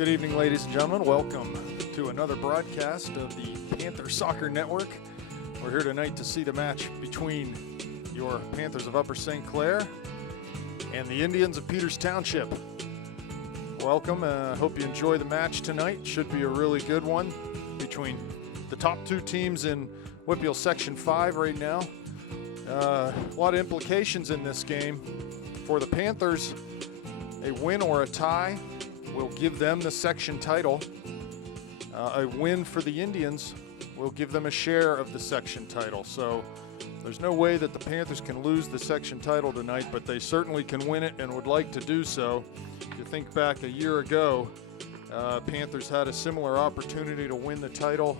Good evening, ladies and gentlemen. Welcome to another broadcast of the Panther Soccer Network. We're here tonight to see the match between your Panthers of Upper St. Clair and the Indians of Peters Township. Welcome. Hope you enjoy the match tonight. Should be a really good one between the top two teams in Whitfield Section 5 right now. A lot of implications in this game. For the Panthers, a win or a tie will give them the section title. A win for the Indians will give them a share of the section title. So there's no way that the Panthers can lose the section title tonight, but they certainly can win it and would like to do so. If you think back a year ago, Panthers had a similar opportunity to win the title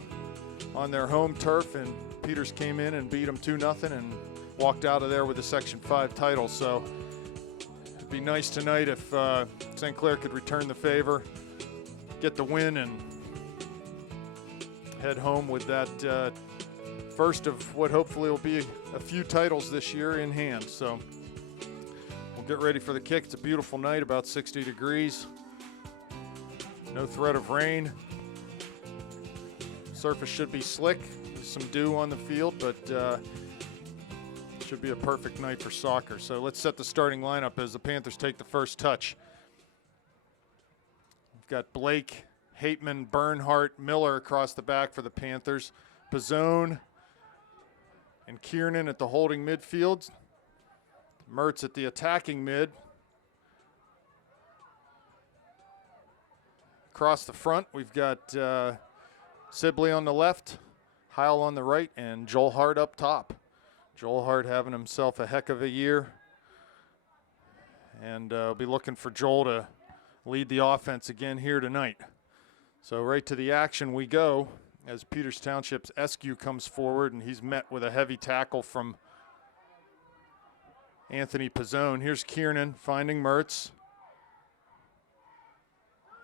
on their home turf, and Peters came in and beat them 2-0 and walked out of there with the Section 5 title. So it'd be nice tonight if St. Clair could return the favor, get the win, and head home with that first of what hopefully will be a few titles this year in hand. So we'll get ready for the kick. It's a beautiful night, about 60 degrees. No threat of rain. Surface should be slick. There's some dew on the field, but should be a perfect night for soccer. So let's set the starting lineup as the Panthers take the first touch. We've got Blake, Hateman, Bernhardt, Miller across the back for the Panthers. Pizzone and Kiernan at the holding midfield. Mertz at the attacking mid. Across the front, we've got Sibley on the left, Heil on the right, and Joel Hart up top. Joel Hart having himself a heck of a year. And I'll be looking for Joel to lead the offense again here tonight. So right to the action we go as Peters Township's Eskew comes forward, and he's met with a heavy tackle from Anthony Pizzone. Here's Kiernan finding Mertz.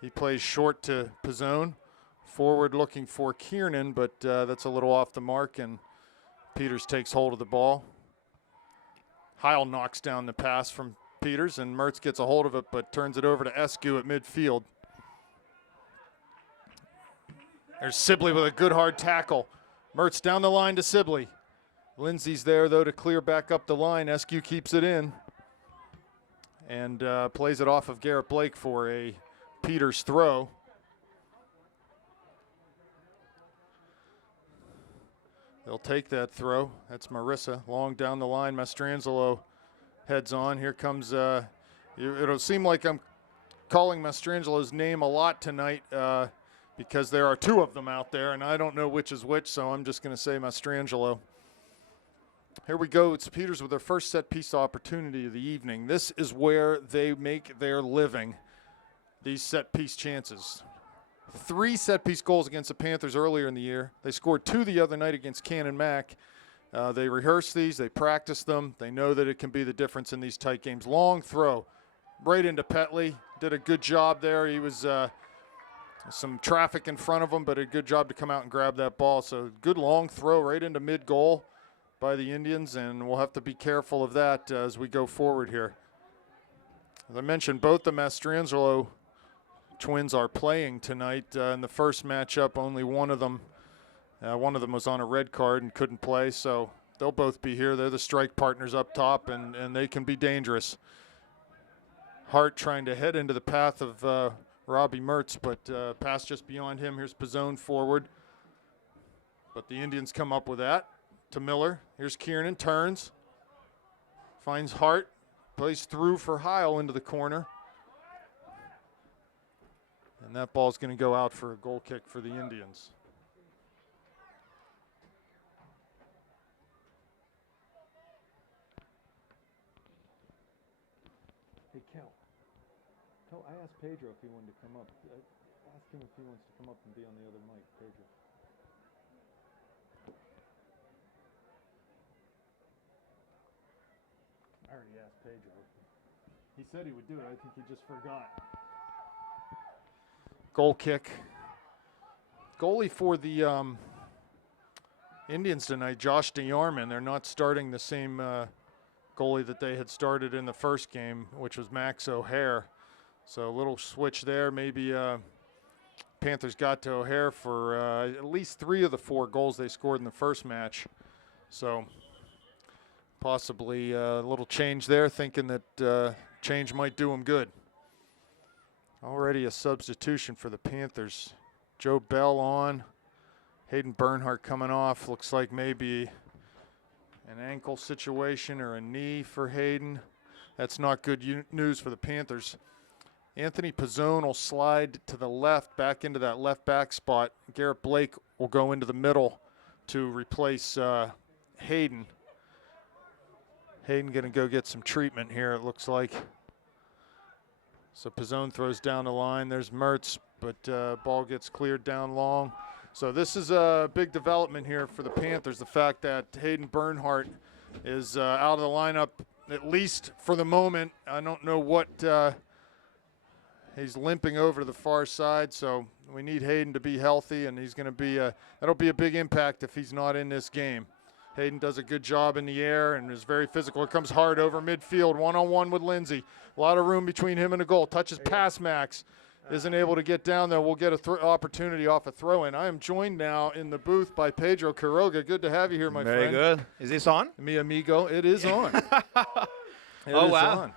He plays short to Pizzone. Forward looking for Kiernan, but that's a little off the mark, and Peters takes hold of the ball. Heil knocks down the pass from Peters, and Mertz gets a hold of it, but turns it over to Eskew at midfield. There's Sibley with a good hard tackle. Mertz down the line to Sibley. Lindsay's there, though, to clear back up the line. Eskew keeps it in and plays it off of Garrett Blake for a Peters throw. They'll take that throw. That's Marissa. Long down the line. Mastrangelo heads on. Here comes, it'll seem like I'm calling Mastrangelo's name a lot tonight because there are two of them out there, and I don't know which is which, so I'm just going to say Mastrangelo. Here we go. It's Peters with their first set-piece opportunity of the evening. This is where they make their living, these set-piece chances. 3 set-piece goals against the Panthers earlier in the year. They scored 2 the other night against Cannon Mac. They rehearse these. They practice them. They know that it can be the difference in these tight games. Long throw right into Petley. Did a good job there. He was some traffic in front of him, but a good job to come out and grab that ball. So good long throw right into mid-goal by the Indians, and we'll have to be careful of that as we go forward here. As I mentioned, both the Mastrangelo twins are playing tonight. In the first matchup, only one of them was on a red card and couldn't play, so they'll both be here. They're the strike partners up top, and they can be dangerous. Hart trying to head into the path of Robbie Mertz, but pass just beyond him. Here's Pizzone forward, but the Indians come up with that to Miller. Here's Kiernan, turns, finds Hart, plays through for Heil into the corner. And that ball's going to go out for a goal kick for the Indians. Hey, Cal. I asked Pedro if he wanted to come up. I asked him if he wants to come up and be on the other mic, Pedro. I already asked Pedro. He said he would do it. I think he just forgot. Goal kick. Goalie for the Indians tonight, Josh DeArmond. They're not starting the same goalie that they had started in the first game, which was Max O'Hare. So a little switch there, maybe Panthers got to O'Hare for at least 3 of the 4 goals they scored in the first match. So possibly a little change there, thinking that change might do them good. Already a substitution for the Panthers. Joe Bell on. Hayden Bernhardt coming off. Looks like maybe an ankle situation or a knee for Hayden. That's not good news for the Panthers. Anthony Pizzone will slide to the left, back into that left back spot. Garrett Blake will go into the middle to replace Hayden. Hayden going to go get some treatment here, it looks like. So Pizzone throws down the line. There's Mertz, but ball gets cleared down long. So this is a big development here for the Panthers, the fact that Hayden Bernhardt is out of the lineup, at least for the moment. I don't know what he's limping over to the far side, so we need Hayden to be healthy, and he's going to be that'll be a big impact if he's not in this game. Hayden does a good job in the air and is very physical. It comes hard over midfield, one-on-one with Lindsay. A lot of room between him and the goal. Touches pass Max. Isn't able to get down there. We'll get an opportunity off a throw-in. I am joined now in the booth by Pedro Quiroga. Good to have you here, my friend. Very good. Is this on? Mi amigo, it is on. Oh, wow. On.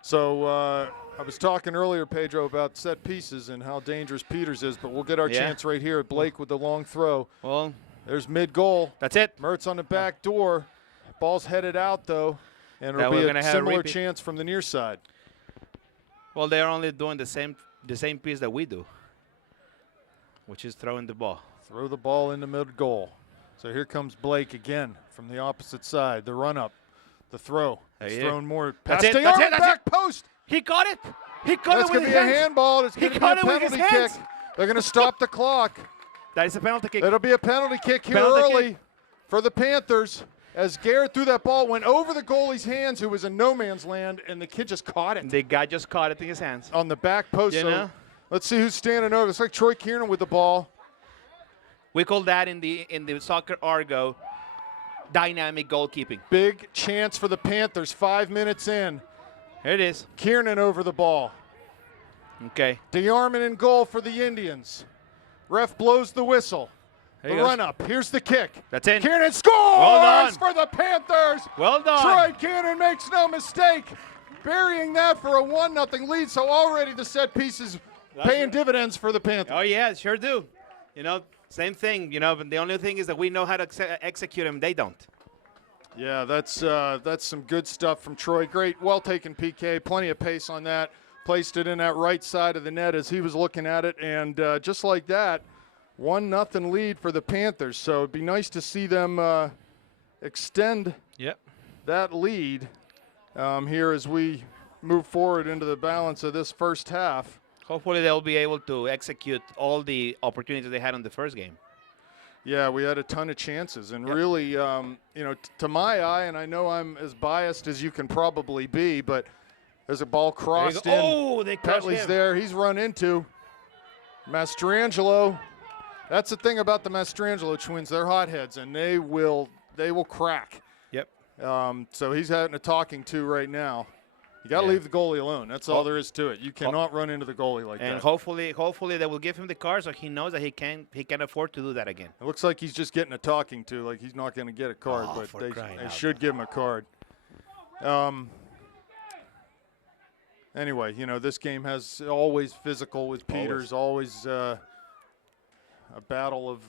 So I was talking earlier, Pedro, about set pieces and how dangerous Peters is, but we'll get our chance right here at Blake with the long throw. Well, there's mid-goal. That's it. Mertz on the back door. Ball's headed out, though, and it'll be a similar chance from the near side. Well, they're only doing the same piece that we do, which is throwing the ball. Throw the ball in the mid-goal. So here comes Blake again from the opposite side. The run-up, the throw. He's thrown more past the back post. He got it. He got it with his hands. That's going to be a handball. It's going to be a penalty kick. They're going to stop the clock. That is a penalty kick. It'll be a penalty kick here early for the Panthers. As Garrett threw that ball, went over the goalie's hands, who was in no man's land, and the kid just caught it. The guy just caught it in his hands. On the back post. You know? Let's see who's standing over. It's like Troy Kiernan with the ball. We call that in the soccer argot dynamic goalkeeping. Big chance for the Panthers, 5 minutes in. Here it is. Kiernan over the ball. Okay. DeArmond in goal for the Indians. Ref blows the whistle. The run-up. Here's the kick. That's it. Kiernan scores for the Panthers. Well done. Troy Kiernan makes no mistake, burying that for a 1-0 lead. So already the set piece is paying dividends for the Panthers. Oh, yeah, sure do. You know, same thing. You know, but the only thing is that we know how to execute them. They don't. Yeah, that's some good stuff from Troy. Great, well-taken PK. Plenty of pace on that. Placed it in that right side of the net as he was looking at it. And just like that, 1-0 lead for the Panthers. So it'd be nice to see them extend that lead here as we move forward into the balance of this first half. Hopefully they'll be able to execute all the opportunities they had in the first game. Yeah, we had a ton of chances. And really, you know, to my eye, and I know I'm as biased as you can probably be, but there's a ball crossed in. Oh, they crushed Petley's him. there. He's run into Mastrangelo. That's the thing about the Mastrangelo twins. They're hotheads, and they will crack. Yep. So he's having a talking to right now. You got to leave the goalie alone. That's all there is to it. You cannot run into the goalie like that. And hopefully they will give him the card so he knows that he can afford to do that again. It looks like he's just getting a talking to, like he's not going to get a card, but they should give him a card. Anyway, you know, this game has always physical with Peters, always a battle of,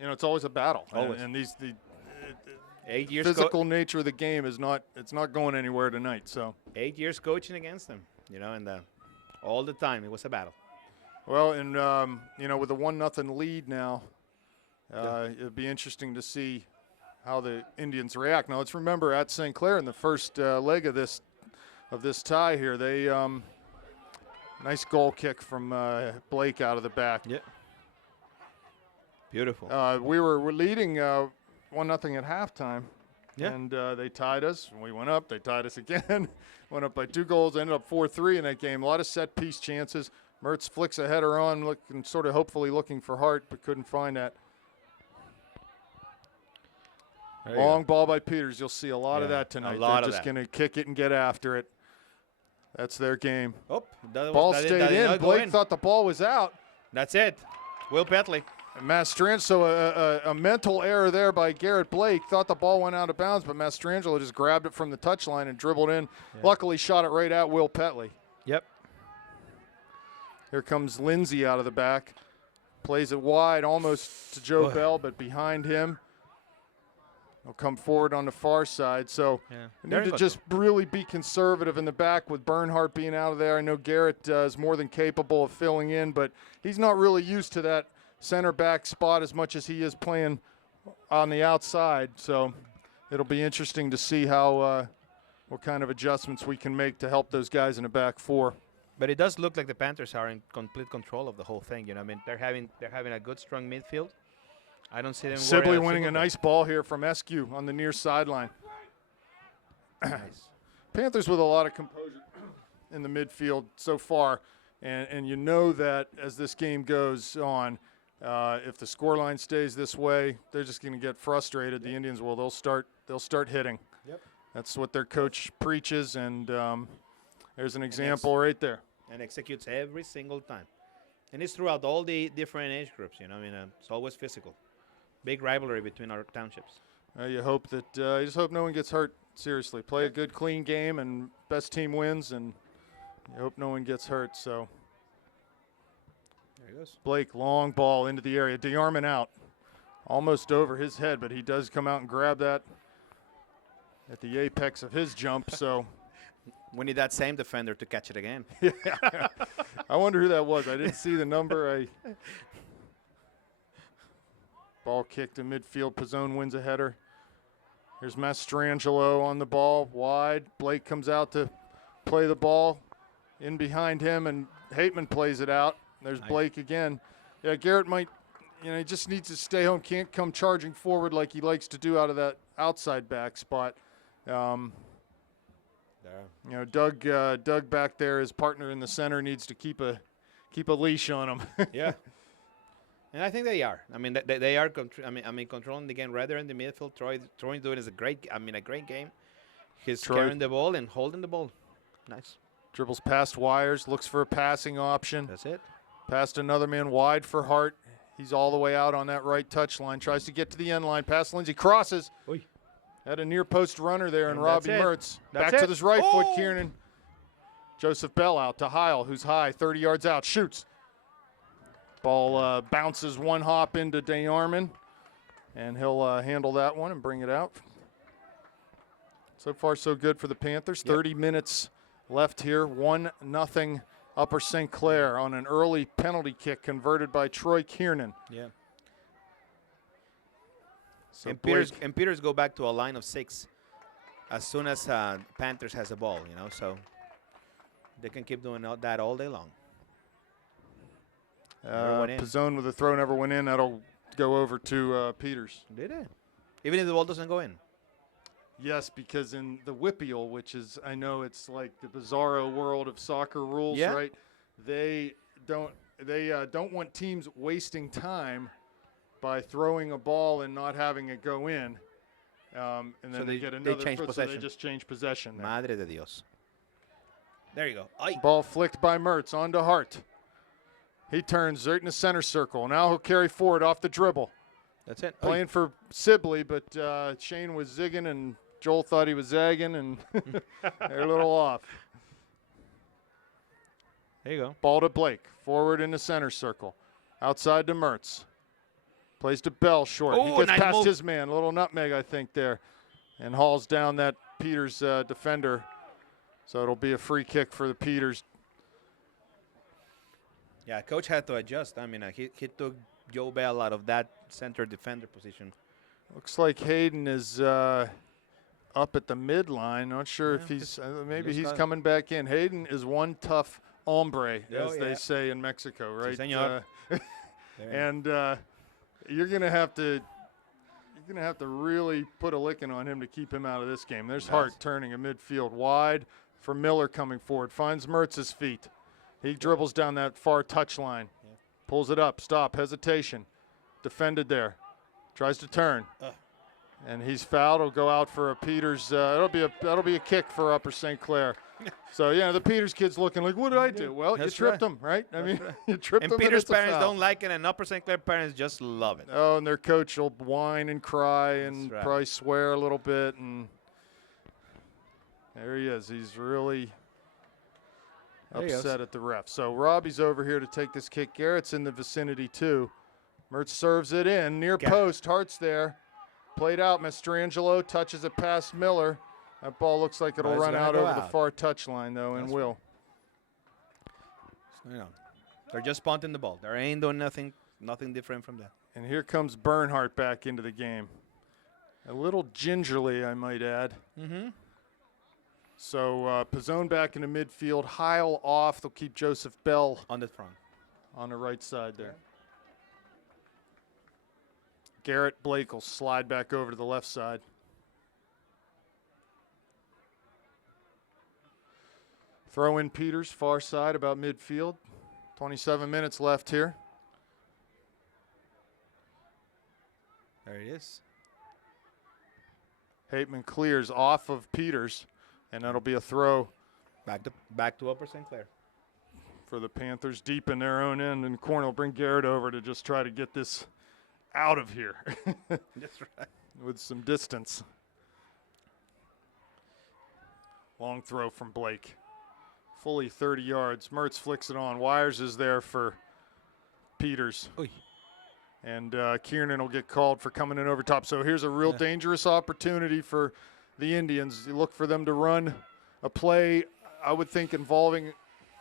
you know, it's always a battle. Always. And the 8 years physical nature of the game is not going anywhere tonight. So 8 years coaching against them, you know, and all the time it was a battle. Well, and you know, with a 1-0 lead now, it'd be interesting to see how the Indians react. Now let's remember at St. Clair in the first leg of this tie here, they nice goal kick from Blake out of the back. Yeah. Beautiful. We're leading 1-0 at halftime. Yeah. And they tied us. We went up. They tied us again. Went up by 2 goals. Ended up 4-3 in that game. A lot of set piece chances. Mertz flicks a header on, looking sort of hopefully looking for Hart, but couldn't find that. Long ball by Peters. You'll see a lot of that tonight. They're just going to kick it and get after it. That's their game. Oh, ball stayed in. Blake thought the ball was out. That's it. Will Petley. Mastrangelo, so a mental error there by Garrett Blake. Thought the ball went out of bounds, but Mastrangelo just grabbed it from the touchline and dribbled in. Yeah. Luckily, shot it right at Will Petley. Yep. Here comes Lindsay out of the back. Plays it wide, almost to Joe Bell, but behind him. He'll come forward on the far side. So we need to just really be conservative in the back with Bernhardt being out of there. I know Garrett is more than capable of filling in, but he's not really used to that center back spot as much as he is playing on the outside. So it'll be interesting to see how what kind of adjustments we can make to help those guys in the back four. But it does look like the Panthers are in complete control of the whole thing. You know, I mean, they're having a good, strong midfield. I don't see them. Sibley winning a nice ball here from Eskew on the near sideline. Nice. Panthers with a lot of composure in the midfield so far, and you know that as this game goes on, if the scoreline stays this way, they're just going to get frustrated. The Indians will. They'll start hitting. Yep. That's what their coach preaches, and there's an example right there. And executes every single time. And it's throughout all the different age groups, you know. I mean, it's always physical. Big rivalry between our townships. You hope that you just hope no one gets hurt. Seriously, play a good, clean game, and best team wins. And you hope no one gets hurt. So there he goes. Blake, long ball into the area. DeArmond out, almost over his head, but he does come out and grab that at the apex of his jump. So we need that same defender to catch it again. Yeah. I wonder who that was. I didn't see the number. Ball kicked in midfield. Pizzone wins a header. Here's Mastrangelo on the ball, wide. Blake comes out to play the ball in behind him, and Hateman plays it out. There's Blake again. Yeah, Garrett might, he just needs to stay home. Can't come charging forward like he likes to do out of that outside back spot. Doug back there, his partner in the center, needs to keep a leash on him. Yeah. And I think they are. I mean, they are. Controlling the game rather in the midfield. Troy doing is a great game. He's carrying the ball and holding the ball. Nice. Dribbles past wires, looks for a passing option. That's it. Past another man wide for Hart. He's all the way out on that right touch line. Tries to get to the end line. Past Lindsay, crosses. Oy. Had a near post runner there, and Robbie Mertz. Back to this right foot, Kiernan. Joseph Bell out to Heil, who's high, 30 yards out, shoots. Ball bounces one hop into DeArmond, and he'll handle that one and bring it out. So far, so good for the Panthers. 30 minutes left here. 1-0 Upper St. Clair on an early penalty kick converted by Troy Kiernan. Yeah. So and Peters go back to a line of 6 as soon as Panthers has the ball, so they can keep doing that all day long. Pizzone with a throw never went in. That'll go over to Peters. Did it? Even if the ball doesn't go in? Yes, because in the Whippeal, which is, I know it's like the bizarro world of soccer rules, right? They don't want teams wasting time by throwing a ball and not having it go in. And then so they get another change foot, possession. So they just change possession. Madre de Dios. There you go. Aye. Ball flicked by Mertz onto Hart. He turns right in the center circle. Now he'll carry forward off the dribble. That's it. Playing for Sibley, but Shane was zigging and Joel thought he was zagging, and they're a little off. There you go. Ball to Blake. Forward in the center circle. Outside to Mertz. Plays to Bell short. He gets past his man. A little nutmeg, I think, there. And hauls down that Peters defender. So it'll be a free kick for the Peters. Yeah, coach had to adjust. I mean, he took Joe Bell out of that center defender position. Looks like Hayden is up at the midline. Not sure if he's maybe he's coming back in. Hayden is one tough hombre, as they say in Mexico, right? And you're gonna have to really put a licking on him to keep him out of this game. There's Hart turning a midfield wide for Miller coming forward. Finds Mertz's feet. He dribbles down that far touch line. Pulls it up. Stop. Hesitation. Defended there. Tries to turn. And he's fouled. He'll go out for a Peters. That'll be a kick for Upper St. Clair. So, the Peters kid's looking like, what did I do? Well, you That's tripped right. him, right? I mean, right. you tripped And him. Peter's it's a parents foul. don't like it, and Upper St. Clair parents just love it. Oh, and their coach will whine and cry and right. probably swear a little bit. And there he is. He's really There he goes. upset at the ref. So Robbie's over here to take this kick. Garrett's in the vicinity too. Mertz serves it in. Near post. Hart's there. Played out. Mastrangelo touches it past Miller. That ball looks like it'll But it's run gonna out go over the out. far touchline, though, and will. They're just punting the ball. They ain't doing nothing different from that. And here comes Bernhardt back into the game. A little gingerly, I might add. Mm-hmm. So Pizzone back into midfield. Heil off. They'll keep Joseph Bell On the front. on the right side there. Garrett Blake will slide back over to the left side. Throw in Peters, far side, about midfield. 27 minutes left here. There it is. Hateman clears off of Peters, and that'll be a throw Back to Upper St. Clair. for the Panthers deep in their own end. And corner will bring Garrett over to just try to get this out of here That's right. with some distance. Long throw from Blake. Fully 30 yards. Mertz flicks it on. Wires is there for Peters. Oy. And Kiernan will get called for coming in over top. So here's a real dangerous opportunity for the Indians. You look for them to run a play, I would think, involving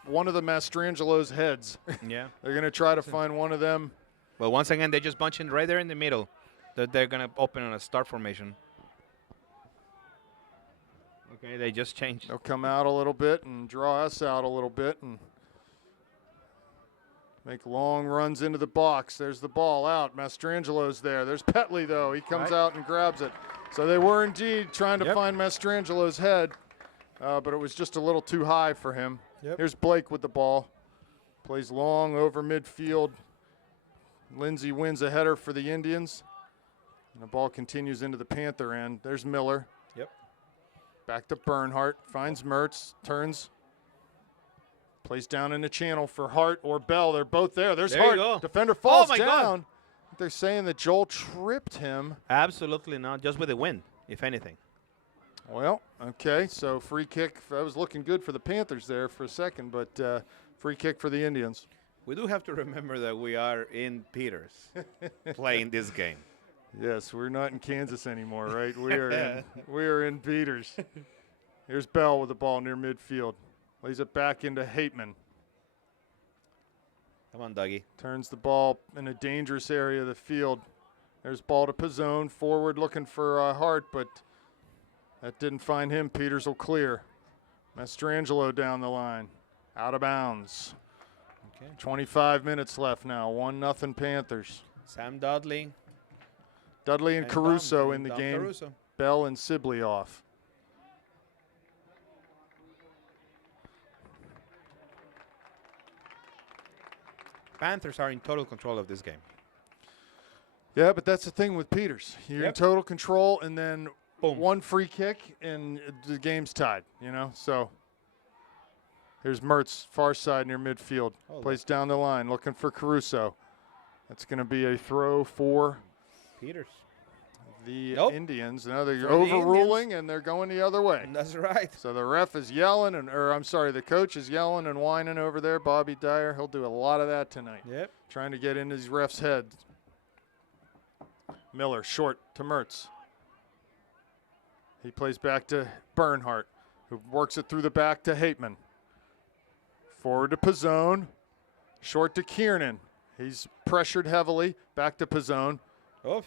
one of the Mastrangelo's heads. Yeah. They're going to try to find one of them. Well, once again, they're just bunching right there in the middle. They're going to open on a start formation. Okay, they just changed. They'll come out a little bit and draw us out a little bit and make long runs into the box. There's the ball out. Mastrangelo's there. There's Petley, though. He comes out and grabs it. So they were indeed trying to find Mastrangelo's head, but it was just a little too high for him. Here's Blake with the ball. Plays long over midfield. Lindsay wins a header for the Indians. And the ball continues into the Panther end. There's Miller. Yep. Back to Bernhardt. Finds Mertz. Turns. Plays down in the channel for Hart or Bell. They're both there. There's There you Hart. go. Defender falls my down. God. They're saying that Joel tripped him. Absolutely not. Just with the wind, if anything. Well, okay. So free kick. That was looking good for the Panthers there for a second, but free kick for the Indians. We do have to remember that we are in Peters playing this game. Yes, we're not in Kansas anymore, right? We are in Peters. Here's Bell with the ball near midfield. Lays it back into Hateman. Come on, Dougie. Turns the ball in a dangerous area of the field. There's ball to Pizzone. Forward looking for Hart, but that didn't find him. Peters will clear. Mastrangelo down the line. Out of bounds. Okay. 25 minutes left now. 1-0 Panthers. Sam Dudley. Dudley and Caruso in the Dom game. Caruso. Bell and Sibley off. Panthers are in total control of this game. Yeah, but that's the thing with Peters. You're in Yep. total control, and then Boom. one free kick, and the game's tied, So here's Mertz, far side near midfield. Plays down the line, looking for Caruso. That's going to be a throw for Peters. the Nope. Indians. Now they're For the overruling, and they're going the other way. That's right. So the ref is yelling, the coach is yelling and whining over there. Bobby Dyer, he'll do a lot of that tonight. Yep. Trying to get in these refs' heads. Miller, short to Mertz. He plays back to Bernhardt, who works it through the back to Hateman. Forward to Pizzone. Short to Kiernan. He's pressured heavily. Back to Pizzone. Oh,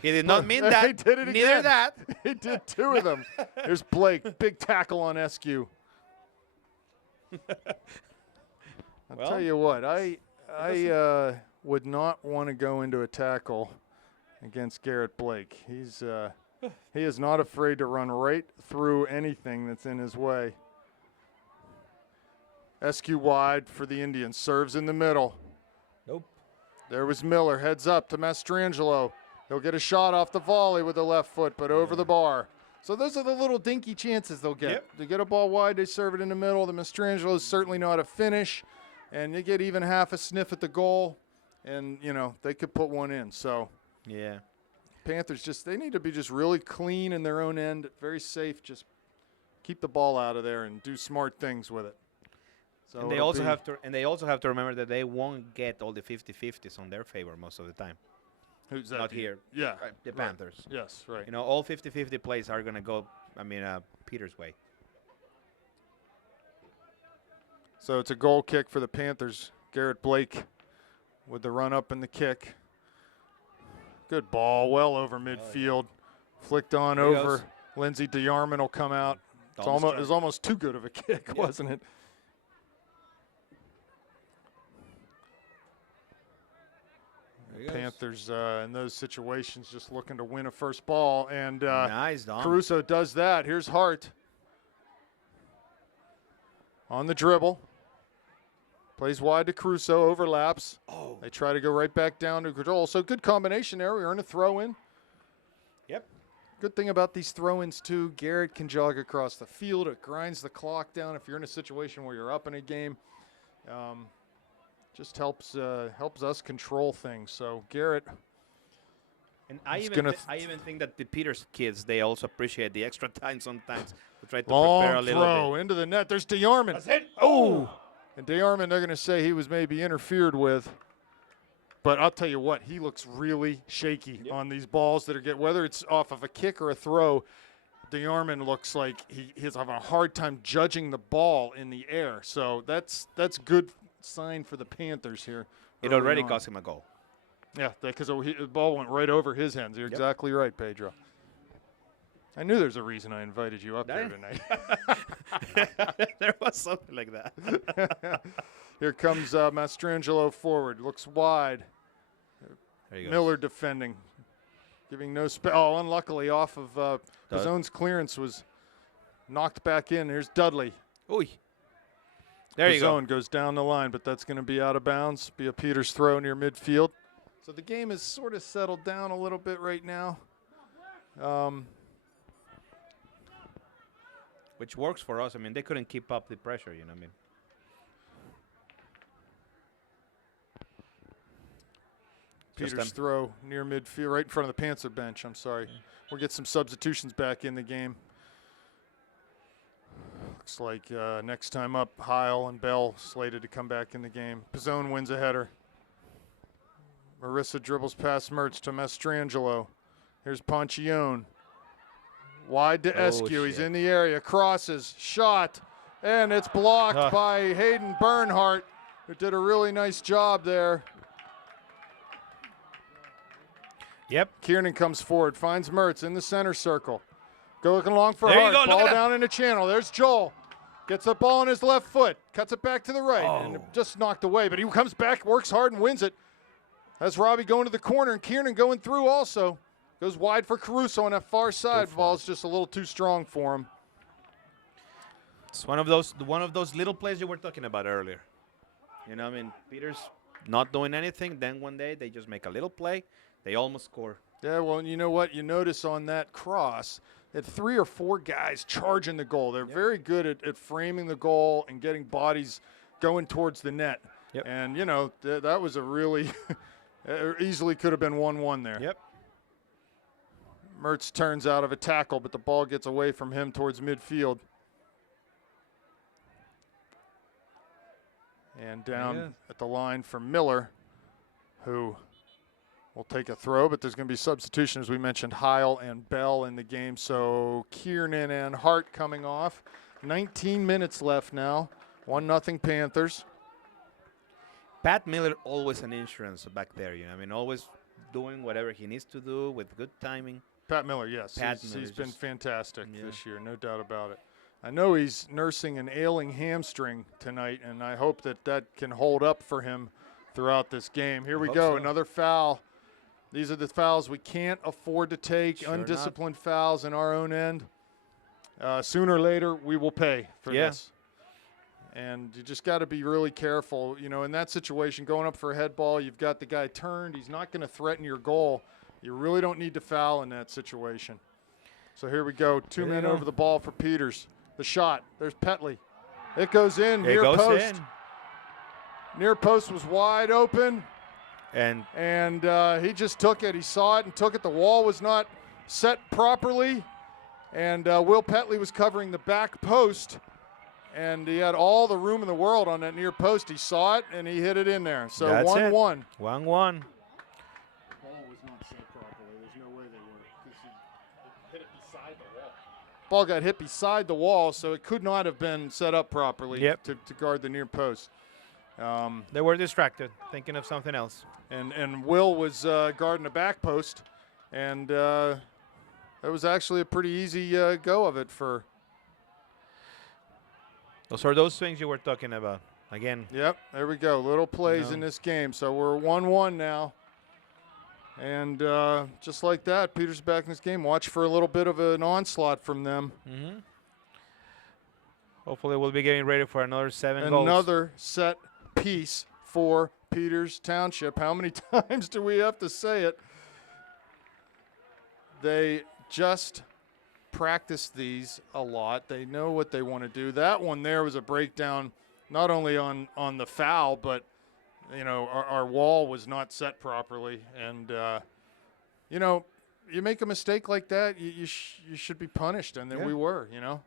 he did not mean that. He did it Neither again. that. He did two of them. There's Blake. Big tackle on SQ. I'll tell you what. I would not want to go into a tackle against Garrett Blake. He is not afraid to run right through anything that's in his way. SQ wide for the Indians. Serves in the middle. Nope. There was Miller. Heads up to Mastrangelo. He'll get a shot off the volley with the left foot, but over the bar. So those are the little dinky chances they'll get. Yep. They get a ball wide, they serve it in the middle. The Mastrangelos certainly know how to finish, and they get even half a sniff at the goal, and, you know, they could put one in. So Yeah. Panthers they need to be just really clean in their own end, very safe, just keep the ball out of there and do smart things with it. So And they also have to remember that they won't get all the 50-50s on their favor most of the time. Who's that? Not here. Yeah. The right. Panthers. Yes, right. You know, all 50-50 plays are going to go, Peter's way. So it's a goal kick for the Panthers. Garrett Blake with the run up and the kick. Good ball, well over midfield. Flicked on There he over. goes. Lindsey DeYarman will come out. It was almost too good of a kick, wasn't it? There he goes. Panthers in those situations just looking to win a first ball. And Nice, Dom. Caruso does that. Here's Hart. On the dribble. Plays wide to Caruso, overlaps. Oh. They try to go right back down to control. So good combination there. We earn a throw in. Yep. Good thing about these throw-ins, too, Garrett can jog across the field. It grinds the clock down if you're in a situation where you're up in a game. Just helps us control things. So Garrett, And I It's even, gonna I even think that the Peters kids, they also appreciate the extra time sometimes to try to prepare a long little throw bit. into the net. There's DeYarman. That's it. Oh! And DeYarman, they're going to say he was maybe interfered with. But I'll tell you what, he looks really shaky on these balls that are whether it's off of a kick or a throw. DeYarman looks like he's having a hard time judging the ball in the air. So that's good sign for the Panthers here. It early already on. cost him a goal. Yeah, because the ball went right over his hands. You're exactly right, Pedro. I knew there's a reason I invited you up here tonight. There was something like that. Here comes Mastrangelo forward. Looks wide. There you go. Miller defending. Giving no space. Oh, unluckily off of Pizzone's clearance was knocked back in. Here's Dudley. Ooh. There you go. Pizzone goes down the line, but that's going to be out of bounds. Be a Peters throw near midfield. So the game is sort of settled down a little bit right now. Which works for us. I mean, they couldn't keep up the pressure, you know what I mean? Peters throw near midfield, right in front of the Panther bench. I'm sorry. We'll get some substitutions back in the game. Looks like next time up, Heil and Bell slated to come back in the game. Pizzone wins a header. Marissa dribbles past Mertz to Mastrangelo. Here's Ponchione. Wide to Eskew. He's in the area. Crosses. Shot. And it's blocked by Hayden Bernhardt, who did a really nice job there. Yep. Kiernan comes forward, finds Mertz in the center circle. Go looking long for There you Hart. go, look Ball at that. down in the channel. There's Joel. Gets the ball on his left foot. Cuts it back to the right. And it just knocked away. But he comes back, works hard, and wins it. That's Robbie going to the corner, and Kiernan going through also. Goes wide for Caruso on that far side. Ball's just a little too strong for him. It's one of those little plays you were talking about earlier. You know, I mean, Peters not doing anything. Then one day they just make a little play. They almost score. Yeah, well, you know what? You notice on that cross that 3 or 4 guys charging the goal. They're very good at framing the goal and getting bodies going towards the net. Yep. And, you know, that was a really easily could have been 1-1 there. Yep. Mertz turns out of a tackle, but the ball gets away from him towards midfield. And down at the line for Miller, who will take a throw, but there's going to be substitution, as we mentioned, Heil and Bell in the game. So Kiernan and Hart coming off. 19 minutes left now. 1-0 Panthers. Pat Miller, always an insurance back there. You know, I mean, always doing whatever he needs to do with good timing. Pat Miller, yes. Pat He's Miller been just- fantastic this year, no doubt about it. I know he's nursing an ailing hamstring tonight, and I hope that can hold up for him throughout this game. Here we Hope go, so. another foul. These are the fouls we can't afford to take, Sure undisciplined fouls in our own end. Sooner or later, we will pay for this. And you just got to be really careful. You know, in that situation, going up for a head ball, you've got the guy turned. He's not going to threaten your goal. You really don't need to foul in that situation. So here we go. Two There men they go. over the ball for Peters. The shot. There's Petley. It goes in. It Near goes post. in. Near post was wide open. And And he just took it. He saw it and took it. The wall was not set properly. And Will Petley was covering the back post. And he had all the room in the world on that near post. He saw it, and he hit it in there. So That's 1-1. it. 1-1. Ball was not set properly. There's no way they were. Because he hit it beside the wall. Ball got hit beside the wall, so it could not have been set up properly to guard the near post. They were distracted, thinking of something else. And Will was guarding the back post, and it was actually a pretty easy go of it for. Those are those things you were talking about. Again. Yep, there we go. Little plays in this game. So we're 1-1 now. And just like that, Peters back in this game. Watch for a little bit of an onslaught from them. Mm-hmm. Hopefully we'll be getting ready for another 7 goals. Another set piece for Peters Township. How many times do we have to say it? They just practice these a lot. They know what they want to do. That one there was a breakdown not only on the foul, but you know, our wall was not set properly. And you know, you make a mistake like that, you should be punished, and then we were, you know.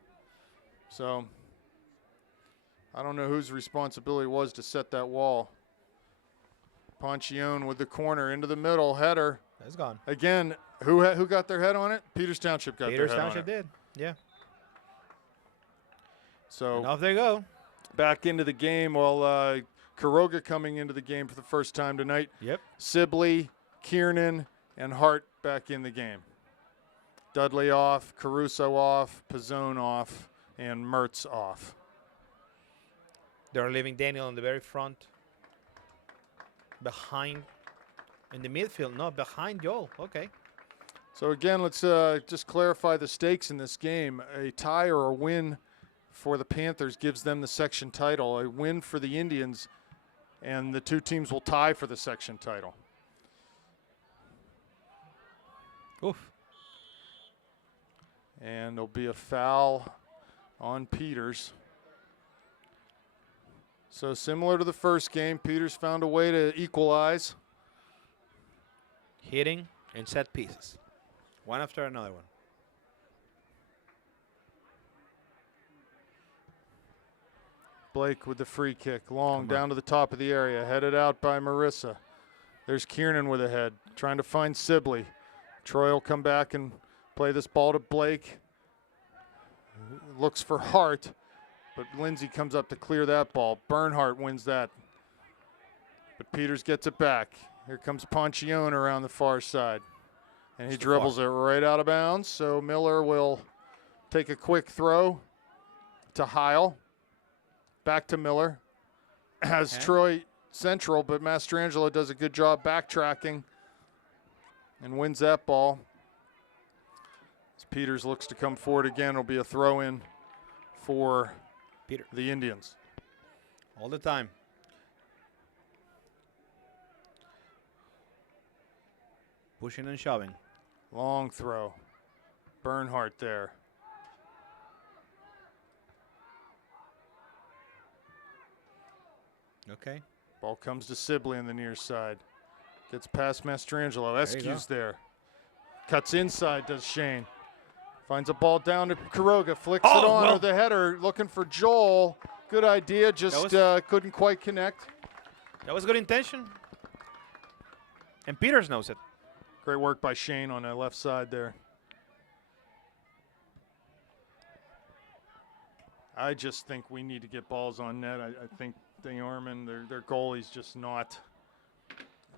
So I don't know whose responsibility it was to set that wall. Ponchione with the corner into the middle, header. It's gone. Again, who got their head on it? Peters Township got Peters their head Township on it. did. Yeah. So And off they go. back into the game. Well, Kuroga coming into the game for the first time tonight. Yep. Sibley, Kiernan, and Hart back in the game. Dudley off, Caruso off, Pizzone off, and Mertz off. They're leaving Daniel in the very front. Behind. In the midfield. No, behind Joel. Okay. So again, let's just clarify the stakes in this game. A tie or a win for the Panthers gives them the section title. A win for the Indians, and the two teams will tie for the section title. Oof. And there'll be a foul on Peters. So similar to the first game, Peters found a way to equalize. Hitting and set pieces. One after another one. Blake with the free kick, long down to the top of the area, headed out by Marissa. There's Kiernan with a head, trying to find Sibley. Troy will come back and play this ball to Blake. Looks for Hart, but Lindsay comes up to clear that ball. Bernhardt wins that, but Peters gets it back. Here comes Ponchione around the far side, and he dribbles it right out of bounds. So Miller will take a quick throw to Heil. Back to Miller. Has Troy central, but Mastrangelo does a good job backtracking and wins that ball. As Peters looks to come forward again, it'll be a throw in for the Indians. All the time. Pushing and shoving. Long throw. Bernhardt there. Okay. Ball comes to Sibley on the near side. Gets past Mastrangelo. Eskew's there. Cuts inside, does Shane. Finds a ball down to Kuroga. Flicks it on with the header. Looking for Joel. Good idea. Just couldn't quite connect. That was good intention. And Peters knows it. Great work by Shane on the left side there. I just think we need to get balls on net. I think Orman, their goalie's just not.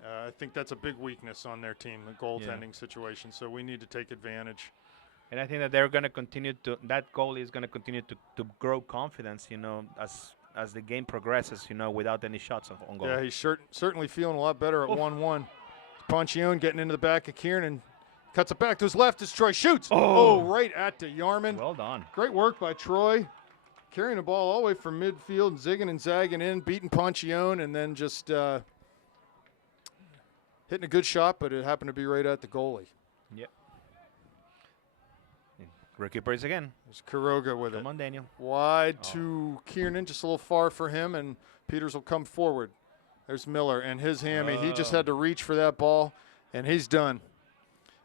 I think that's a big weakness on their team, the goaltending situation. So we need to take advantage. And I think that they're going to continue to, that goalie is going to continue to grow confidence, you know, as the game progresses, you know, without any shots on goal. Yeah, he's certainly feeling a lot better at 1-1. Ponchione getting into the back of Kiernan. Cuts it back to his left as Troy shoots. Oh, right at the Yarman. Well done. Great work by Troy. Carrying the ball all the way from midfield, zigging and zagging in, beating Ponchione, and then just hitting a good shot, but it happened to be right at the goalie. Yep. Recuperates again. There's Kuroga with it. Come on, Daniel. Wide to Kiernan, just a little far for him, and Peters will come forward. There's Miller and his hammy. He just had to reach for that ball, and he's done.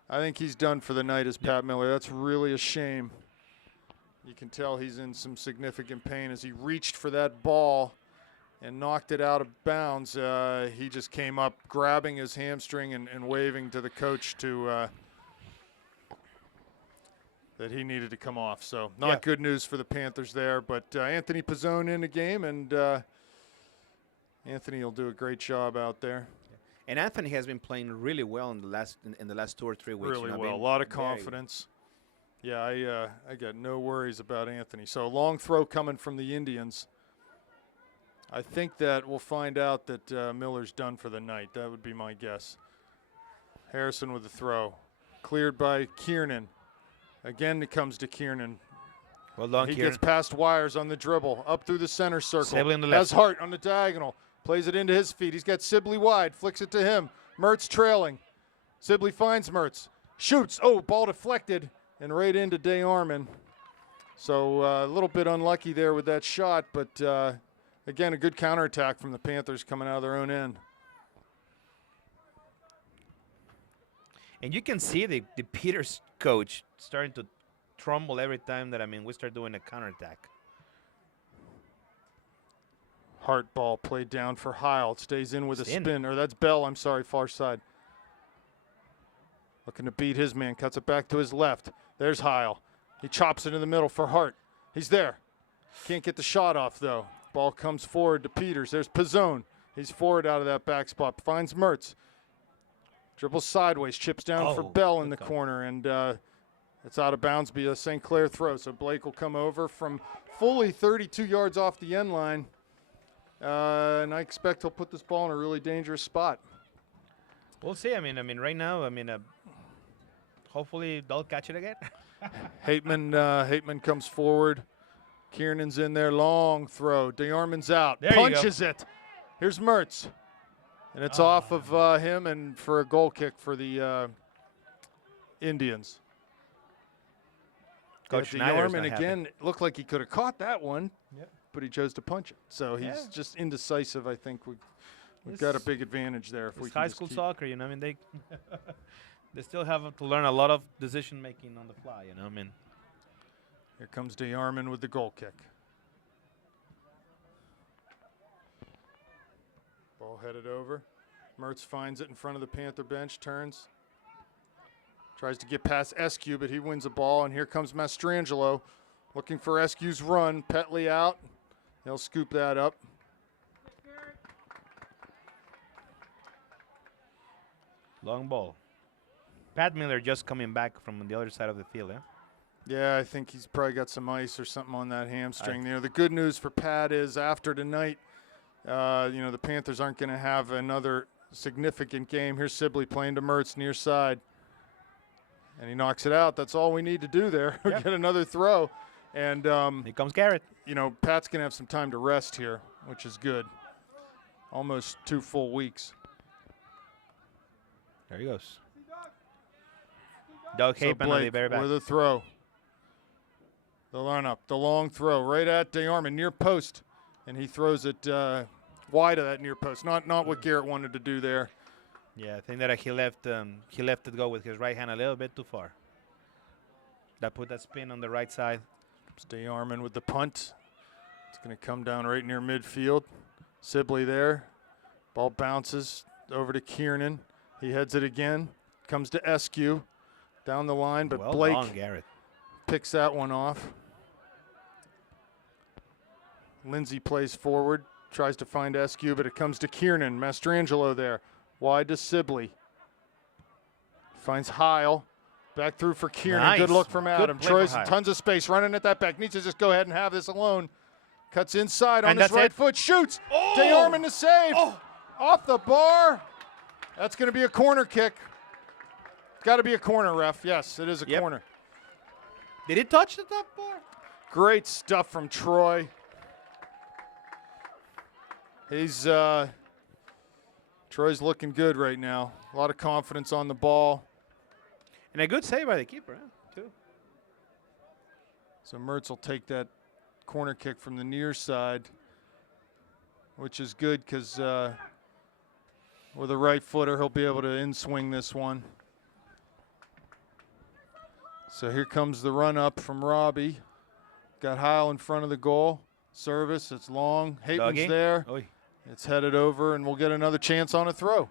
I think he's done for the night as Pat Miller. That's really a shame. You can tell he's in some significant pain as he reached for that ball and knocked it out of bounds. He just came up grabbing his hamstring and waving to the coach to that he needed to come off. So not good news for the Panthers there, but Anthony Pizzone in the game, and Anthony will do a great job out there. And Anthony has been playing really well in the last 2 or 3 weeks. Really well, a lot of confidence. Yeah, I got no worries about Anthony. So a long throw coming from the Indians. I think that we'll find out that Miller's done for the night. That would be my guess. Harrison with the throw. Cleared by Kiernan. Again, it comes to Kiernan. Well done, He Kieran. gets past Wires on the dribble. Up through the center circle. Sibley on the left. Has Hart on the diagonal. Plays it into his feet. He's got Sibley wide. Flicks it to him. Mertz trailing. Sibley finds Mertz. Shoots. Oh, ball deflected. And right into DeArmond. So a little bit unlucky there with that shot. But, again, a good counterattack from the Panthers coming out of their own end. And you can see the Peters coach starting to tremble every time that, we start doing a counterattack. Hart ball played down for Heil. It stays in with a spin. Or that's Bell, I'm sorry, far side. Looking to beat his man. Cuts it back to his left. There's Heil. He chops it in the middle for Hart. He's there. Can't get the shot off, though. Ball comes forward to Peters. There's Pizzone. He's forward out of that back spot. Finds Mertz. Dribbles sideways. Chips down for Bell in the corner. And it's out of bounds via St. Clair throw. So Blake will come over from fully 32 yards off the end line. And I expect he'll put this ball in a really dangerous spot. We'll see. Right now, hopefully they'll catch it again. Hateman comes forward. Kiernan's in there. Long throw. DeArmond's out. There Punches it. Here's Mertz. And it's off of him and for a goal kick for the Indians. Coach Schneider's DeArmond not again looked like he could have caught that one. Yep. But he chose to punch it. So he's just indecisive. I think we've got a big advantage there. If we It's can high just school keep soccer, they they still have to learn a lot of decision making on the fly, Here comes DeArmond with the goal kick. Ball headed over. Mertz finds it in front of the Panther bench, turns. Tries to get past Eskew, but he wins the ball, and here comes Mastrangelo looking for Eskew's run. Petley out. He'll scoop that up. Long ball. Pat Miller just coming back from the other side of the field, Yeah, I think he's probably got some ice or something on that hamstring there. The good news for Pat is after tonight, the Panthers aren't going to have another significant game. Here's Sibley playing to Mertz near side. And he knocks it out. That's all we need to do there. Get another throw. And, here comes Garrett. Pat's going to have some time to rest here, which is good. Almost 2 full weeks. There he goes. Doug Hapen on the very back. With a throw. The line up, the long throw right at DeArmond, near post. And he throws it wide of that near post. Not what Garrett wanted to do there. Yeah, I think that he left it go with his right hand a little bit too far. That put that spin on the right side. DeArmond with the punt. It's going to come down right near midfield. Sibley there. Ball bounces over to Kiernan. He heads it again. Comes to Eskew. Down the line, but Well Blake done, Garrett. picks that one off. Lindsay plays forward. Tries to find Eskew, but it comes to Kiernan. Mastrangelo there. Wide to Sibley. Finds Heil. Back through for Kiernan. Nice. Good look from Good Adam. play for Troy's Heil. tons of space running at that back. Needs to just go ahead and have this alone. Cuts inside on And his that's right it. foot. Shoots. Oh! DeArmond to save. Oh! Off the bar. That's going to be a corner kick. Got to be a corner, ref. Yes, it is a Yep. corner. Did he touch the top bar? Great stuff from Troy. He's Troy's looking good right now. A lot of confidence on the ball. And a good save by the keeper, too. So Mertz will take that corner kick from the near side, which is good because with a right footer, he'll be able to in-swing this one. So here comes the run up from Robbie. Got Heil in front of the goal. Service, it's long. Hateman's Dougie. there. Oy. It's headed over, and we'll get another chance on a throw.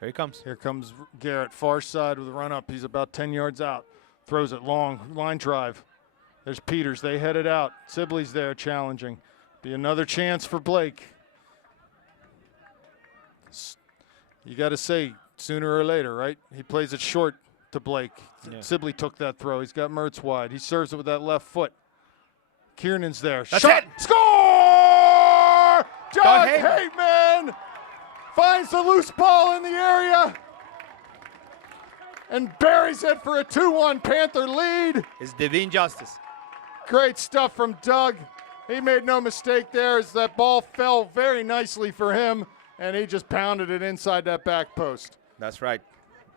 Here he comes. Here comes Garrett, far side with a run up. He's about 10 yards out. Throws it long, line drive. There's Peters. They head it out. Sibley's there challenging. Be another chance for Blake. You got to say sooner or later, right? He plays it short to Blake. Yeah. Sibley took that throw. He's got Mertz wide. He serves it with that left foot. Kiernan's there. That's Shot. it. Score! Doug Hateman. Hateman finds the loose ball in the area and buries it for a 2-1 Panther lead. It's divine justice. Great stuff from Doug. He made no mistake there as that ball fell very nicely for him, and he just pounded it inside that back post. That's right.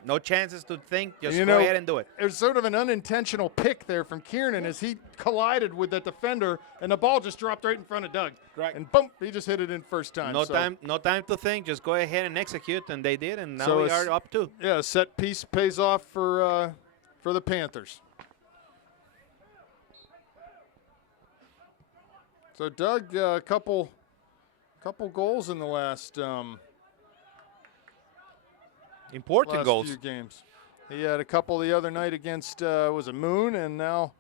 No chances to think. Just You go know, ahead and do it. It was sort of an unintentional pick there from Kiernan as he collided with the defender, and the ball just dropped right in front of Doug. Right. And boom, he just hit it in first time. No So, time. No time to think. Just go ahead and execute, and they did, and now So we it's- are up 2. Yeah, set piece pays off for the Panthers. So Doug, a couple goals in the last Important goals. few games. He had a couple the other night against was it Moon, and now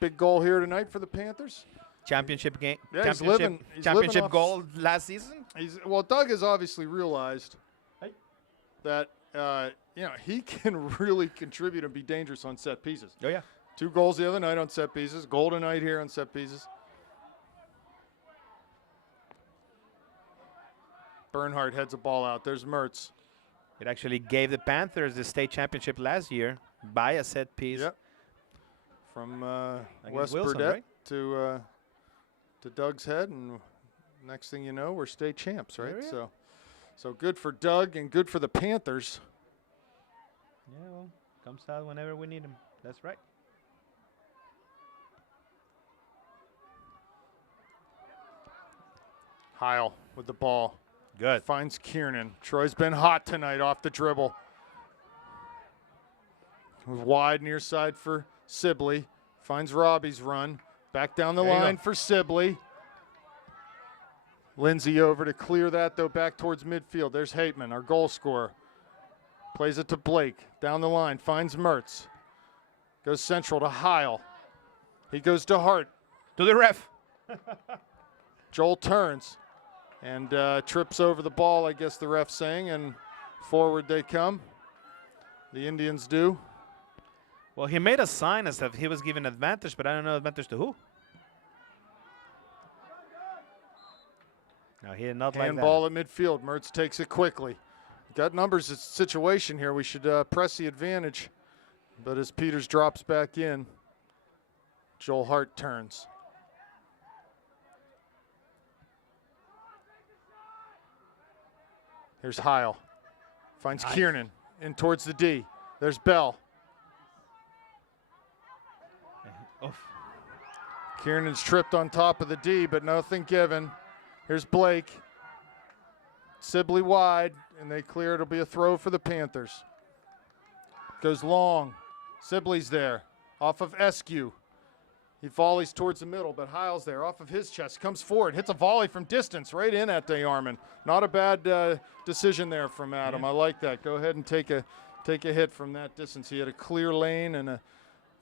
big goal here tonight for the Panthers. Championship game. Yeah, he's championship living championship off- goal last season. Doug has obviously realized Hey. that he can really contribute and be dangerous on set pieces. Oh yeah. 2 goals the other night on set pieces. Goal tonight here on set pieces. Bernhardt heads a ball out. There's Mertz. It actually gave the Panthers the state championship last year by a set piece. Yep. From Against West Wilson, Burdette right? to Doug's head, and next thing you know, we're state champs, right? Yeah, yeah. So good for Doug and good for the Panthers. Yeah, well, comes out whenever we need him. That's right. Heil with the ball. Good. Finds Kiernan. Troy's been hot tonight off the dribble. Wide near side for Sibley. Finds Robbie's run. Back down the There you line go. for Sibley. Lindsay over to clear that, though, back towards midfield. There's Hateman, our goal scorer. Plays it to Blake. Down the line. Finds Mertz. Goes central to Heil. He goes to Hart. To the ref. Joel turns and trips over the ball, I guess the ref's saying, and forward they come. The Indians do. Well, he made a sign as if he was given advantage, but I don't know advantage to who. No, he did not like that. Handball at midfield. Mertz takes it quickly. Got numbers situation here. We should press the advantage. But as Peters drops back in, Joel Hart turns. Here's Heil. Finds Nice. Kiernan in towards the D. There's Bell. Oof. Kiernan's tripped on top of the D, but nothing given. Here's Blake. Sibley wide, and they clear. It'll be a throw for the Panthers. Goes long. Sibley's there. Off of Eskew. He volleys towards the middle, but Heil's there. Off of his chest. Comes forward. Hits a volley from distance right in at DeArmond. Not a bad decision there from Adam. Yeah. I like that. Go ahead and take a hit from that distance. He had a clear lane and a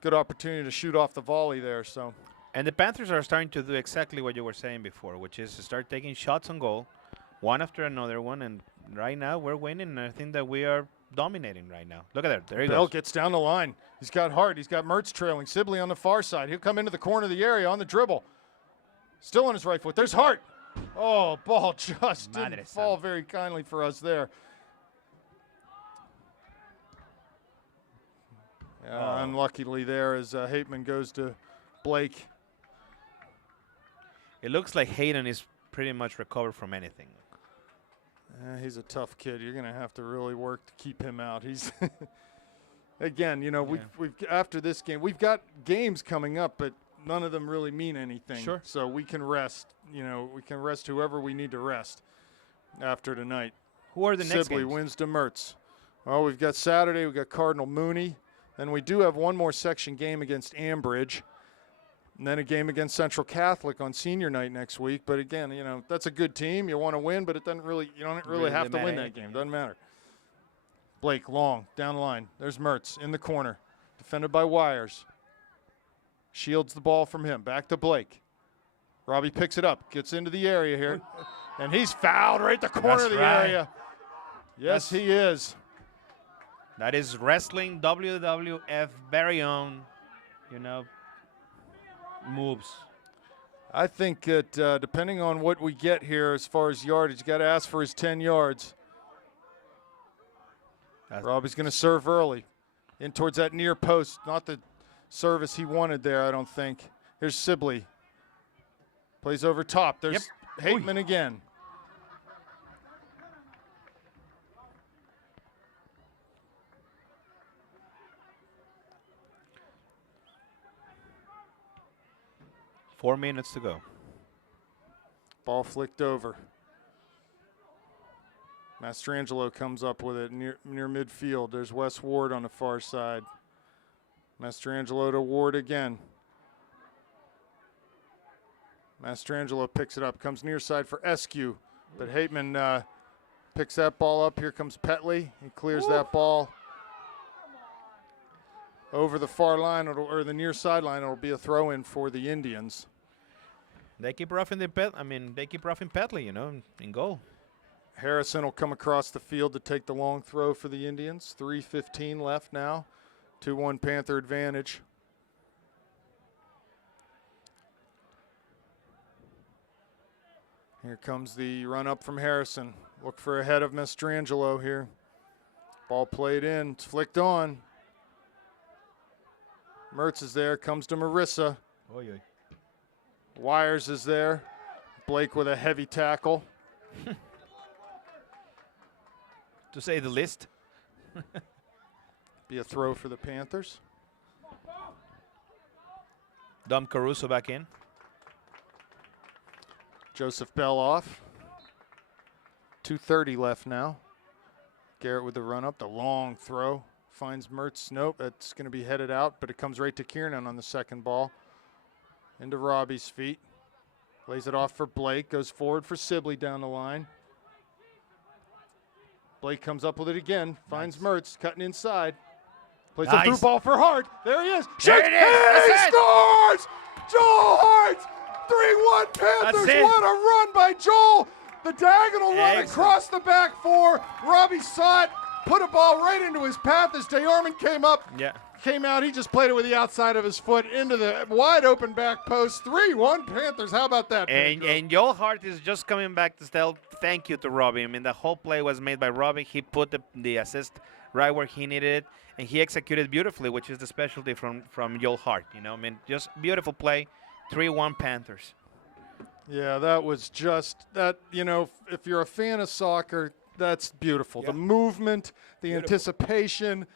good opportunity to shoot off the volley there. So And the Panthers are starting to do exactly what you were saying before, which is to start taking shots on goal, one after another one. And right now we're winning, and I think that we are dominating right now. Look at that. There he Bell goes. gets down the line. He's got Hart. He's got Mertz trailing. Sibley on the far side. He'll come into the corner of the area on the dribble. Still on his right foot. There's Hart. Oh, ball just didn't Madre fall santa. very kindly for us there. Oh. Unluckily there as Hateman goes to Blake. It looks like Hayden is pretty much recovered from anything. He's a tough kid. You're going to have to really work to keep him out. He's again, you know, we've after this game, we've got games coming up, but none of them really mean anything. Sure. So we can rest. You know, we can rest whoever we need to rest after tonight. Who are the next Sibley games? wins to Mertz. Well, we've got Saturday. We've got Cardinal Mooney. Then we do have one more section game against Ambridge. And then a game against Central Catholic on senior night next week. But again, you know, that's a good team. You want to win, but it doesn't really, you don't really have to win that game. Doesn't matter. Blake, long, down the line. There's Mertz in the corner. Defended by Wires. Shields the ball from him. Back to Blake. Robbie picks it up. Gets into the area here. And he's fouled right at the corner of the area. Yes, he is. That is wrestling WWF very own, you know, moves. I think that depending on what we get here as far as yardage, you got to ask for his 10 yards. Robbie's going to serve early. In towards that near post. Not the service he wanted there, I don't think. Here's Sibley. Plays over top. There's Hateman again. Four minutes to go. Ball flicked over. Mastrangelo comes up with it near midfield. There's Wes Ward on the far side. Mastrangelo to Ward again. Mastrangelo picks it up, comes near side for Eskew, but Hateman picks that ball up. Here comes Petley. He clears that ball over the far line, or the near sideline. It'll be a throw-in for the Indians. They keep roughing they keep roughing Petley, you know, in goal. Harrison will come across the field to take the long throw for the Indians. 3:15 left now. 2-1 Panther advantage. Here comes the run up from Harrison. Look for a head of Mastrangelo here. Ball played in. It's flicked on. Mertz is there. Comes to Marissa. Oy, oy. Wires is there. Blake with a heavy tackle. To say the least. Be a throw for the Panthers. Dom Caruso back in. Joseph Bell off. 2:30 left now. Garrett with the run up, the long throw. Finds Mertz. Nope, that's going to be headed out, but it comes right to Kiernan on the second ball. Into Robbie's feet. Lays it off for Blake. Goes forward for Sibley down the line. Blake comes up with it again. Finds Mertz cutting inside. Plays a through ball for Hart. There he is. There Shoots. it is. He That's it. scores! Joel Hart! 3-1 Panthers. That's it. What a run by Joel. The diagonal run Excellent. across the back four. Robbie saw it. Put a ball right into his path as Dayarman came up. Yeah. Came out. He just played it with the outside of his foot into the wide open back post. 3-1 Panthers. How about that? And Joel Hart is just coming back to tell thank you to Robbie. I mean, the whole play was made by Robbie. He put the assist right where he needed it, and he executed beautifully, which is the specialty from Joel Hart. You know, I mean, just beautiful play. 3-1 Panthers. Yeah, that was just that. You know, if you're a fan of soccer, that's beautiful. Yeah. The movement, the Beautiful. anticipation,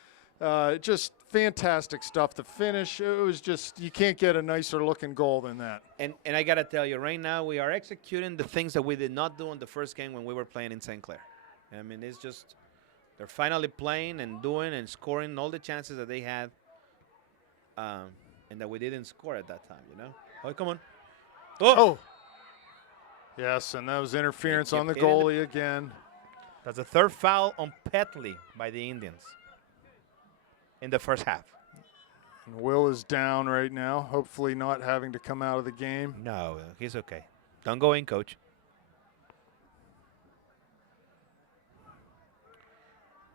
just fantastic stuff. The finish, it was just, you can't get a nicer looking goal than that. And I got to tell you, right now we are executing the things that we did not do in the first game when we were playing in St. Clair. I mean, it's just, they're finally playing and doing and scoring all the chances that they had and that we didn't score at that time, you know? Oh, come on. Oh! Yes, and that was interference They on the kept hitting goalie again. That's the third foul on Petley by the Indians in the first half. And Will is down right now, hopefully not having to come out of the game. No, he's okay. Don't go in, coach.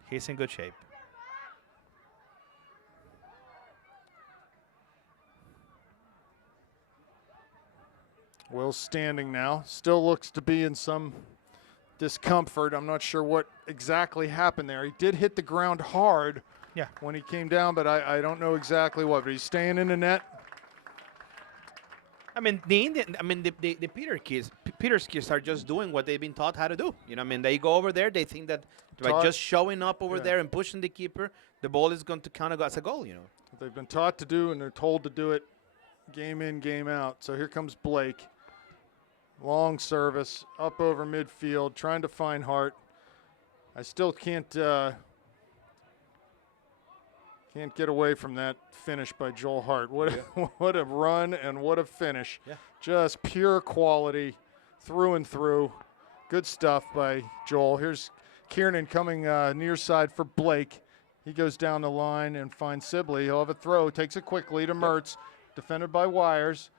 He's in good shape. Will's standing now. Still looks to be in some discomfort. I'm not sure what exactly happened there. He did hit the ground hard when he came down, but I don't know exactly what. But he's staying in the net. I mean, the Peters kids are just doing what they've been taught how to do. You know, I mean, they go over there, they think that by Taught- just showing up over yeah. there and pushing the keeper, the ball is going to count as a goal. You know. They've been taught to do, and they're told to do it game in, game out. So here comes Blake. Long service, up over midfield, trying to find Hart. I still can't get away from that finish by Joel Hart. What what a run and what a finish. Yeah. Just pure quality through and through. Good stuff by Joel. Here's Kiernan coming near side for Blake. He goes down the line and finds Sibley. He'll have a throw, takes it quickly to Mertz, defended by Wires.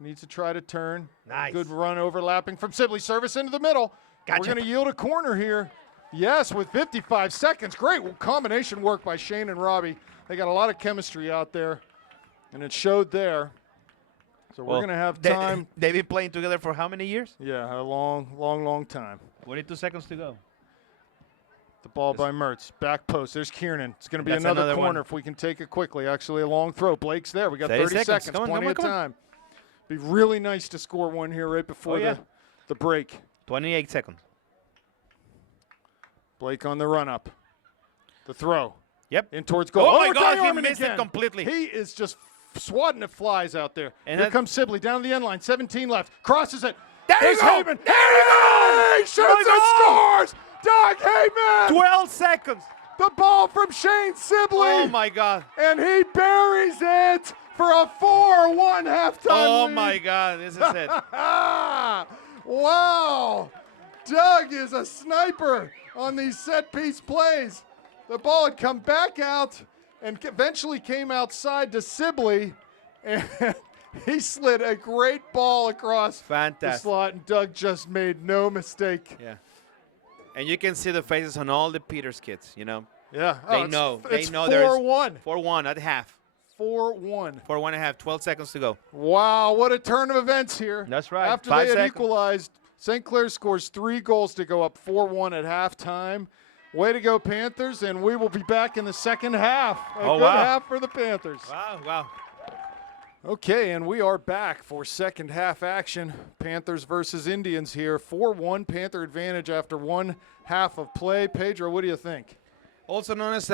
Needs to try to turn. Nice. Good run overlapping from Sibley. Service into the middle. Gotcha. We're going to yield a corner here. Yes, with 55 seconds. Great combination work by Shane and Robbie. They got a lot of chemistry out there, and it showed there. So we're going to have time. They've been playing together for how many years? Yeah, a long time. 22 seconds to go. The ball by Mertz. Back post. There's Kiernan. It's going to be That's another another corner one. if we can take it quickly. Actually, a long throw. Blake's there. We got 30 30 seconds. Come on, Plenty of come on. time. Be really nice to score one here right before the break. 28 seconds. Blake on the run up. The throw. Yep. In towards goal. Oh, my it's God, he Armin missed it again. completely. He is just swatting at flies out there. And Here that- comes Sibley down the end line. 17 left. Crosses it. There you There's go. Heyman. There you go. He shoots My and scores. Doug Heyman. 12 seconds. The ball from Shane Sibley. Oh, my God. And he buries it for a 4-1 halftime Oh, lead. my God. This is it. Wow. Doug is a sniper on these set-piece plays. The ball had come back out and eventually came outside to Sibley, and he slid a great ball across the Fantastic. slot, and Doug just made no mistake. Yeah. And you can see the faces on all the Peters kids, you know. Yeah. They know. It's They know there's 4-1. 4-1 at half. 4-1. 4-1 and a half. 12 seconds to go. Wow, what a turn of events here. That's right. After 5 they had seconds. equalized, St. Clair scores 3 goals to go up 4-1 at halftime. Way to go, Panthers, and we will be back in the second half. A Oh, good wow. half for the Panthers. Wow. Okay, and we are back for second half action. Panthers versus Indians here. 4-1 Panther advantage after one half of play. Pedro, what do you think? Also known as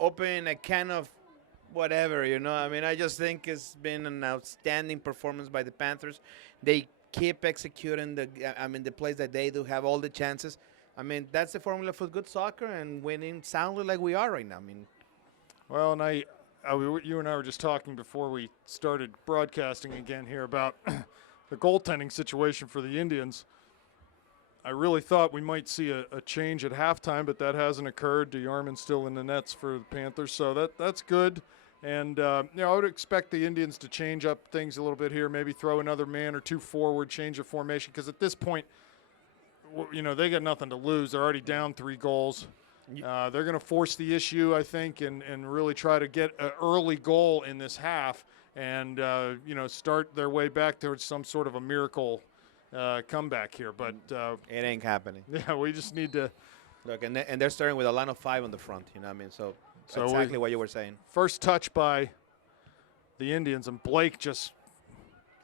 opening a can of whatever, you know. I mean, I just think it's been an outstanding performance by the Panthers. They keep executing the plays that they do, have all the chances. I mean, that's the formula for good soccer and winning soundly like we are right now. I mean, Well, and you and I were just talking before we started broadcasting again here about the goaltending situation for the Indians. I really thought we might see a change at halftime, but that hasn't occurred. DeArmond's still in the nets for the Panthers, so that's good. And, I would expect the Indians to change up things a little bit here, maybe throw another man or two forward, change the formation, because at this point, they got nothing to lose. They're already down 3 goals. They're going to force the issue, I think, and really try to get an early goal in this half and, start their way back towards some sort of a miracle comeback here. But it ain't happening. yeah, we just need to. Look, and they're starting with a line of 5 on the front, you know what I mean? So exactly what you were saying. First touch by the Indians, and Blake just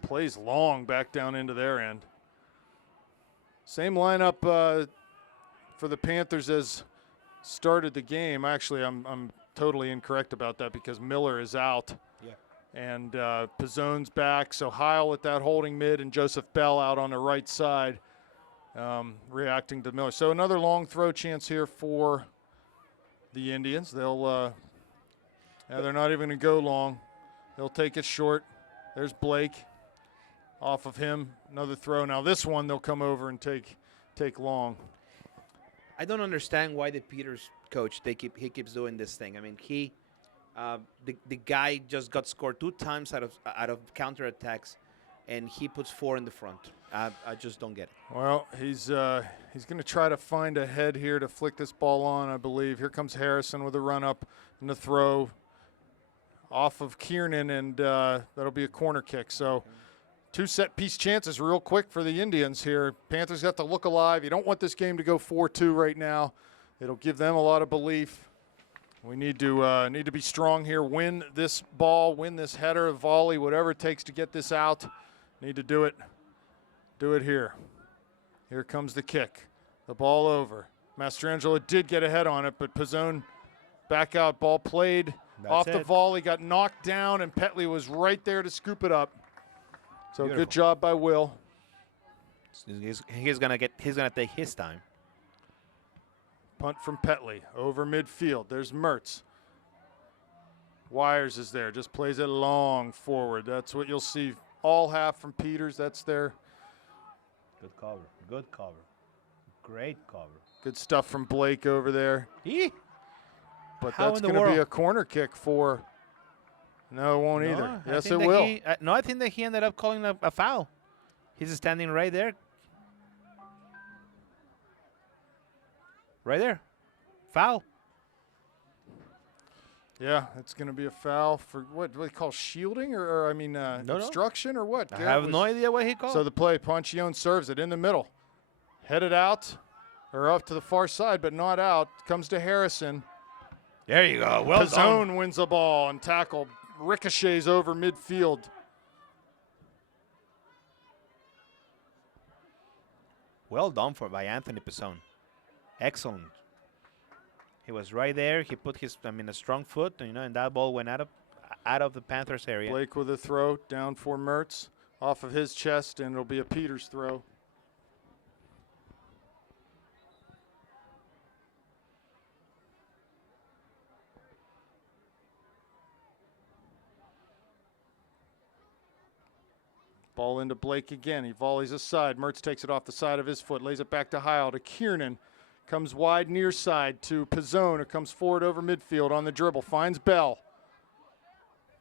plays long back down into their end. Same lineup for the Panthers as started the game. Actually, I'm totally incorrect about that because Miller is out. Yeah. And Pizzone's back, so Heil at that holding mid and Joseph Bell out on the right side reacting to Miller. So another long throw chance here for the Indians. They're not even going to go long. They'll take it short. There's Blake. Off of him, another throw. Now this one they'll come over and take long. I don't understand why the Peters coach he keeps doing this thing. I mean, the guy just got scored 2 times out of counterattacks, and he puts 4 in the front. I just don't get it. Well, he's going to try to find a head here to flick this ball on, I believe. Here comes Harrison with a run up and the throw off of Kiernan, and that'll be a corner kick. So 2 set-piece chances real quick for the Indians here. Panthers have to look alive. You don't want this game to go 4-2 right now. It'll give them a lot of belief. We need to be strong here. Win this ball, win this header, volley, whatever it takes to get this out. Need to do it. Do it here. Here comes the kick. The ball over. Mastrangelo did get ahead on it, but Pizzone back out. Ball played off the volley, got knocked down, and Petley was right there to scoop it up. So Beautiful. good job by Will. He's gonna take his time. Punt from Petley over midfield. There's Mertz. Wires is there. Just plays it long forward. That's what you'll see all half from Peters. That's there. Good cover. Good cover. Great cover. Good stuff from Blake over there. But How that's in the going to be world? a corner kick for. No, it won't either. I Yes, think it that will. No, I think that he ended up calling a foul. He's standing right there. Right there. Foul. Yeah, it's going to be a foul for what do they call shielding or No. obstruction or what? I Garrett have was- no idea what he called. So the play, Ponchione serves it in the middle. Headed out or up to the far side, but not out. Comes to Harrison. there you go. Well done. Pizzone wins the ball and tackle ricochets over midfield. Well done by Anthony Pizzone. Excellent. He was right there. He put a strong foot, and that ball went out of the Panthers area. Blake with a throw down for Mertz off of his chest, and it'll be a Peters throw. Ball into Blake again. He volleys aside. Mertz takes it off the side of his foot, lays it back to Heil to Kiernan. Comes wide near side to Pizzone, who comes forward over midfield on the dribble. Finds Bell.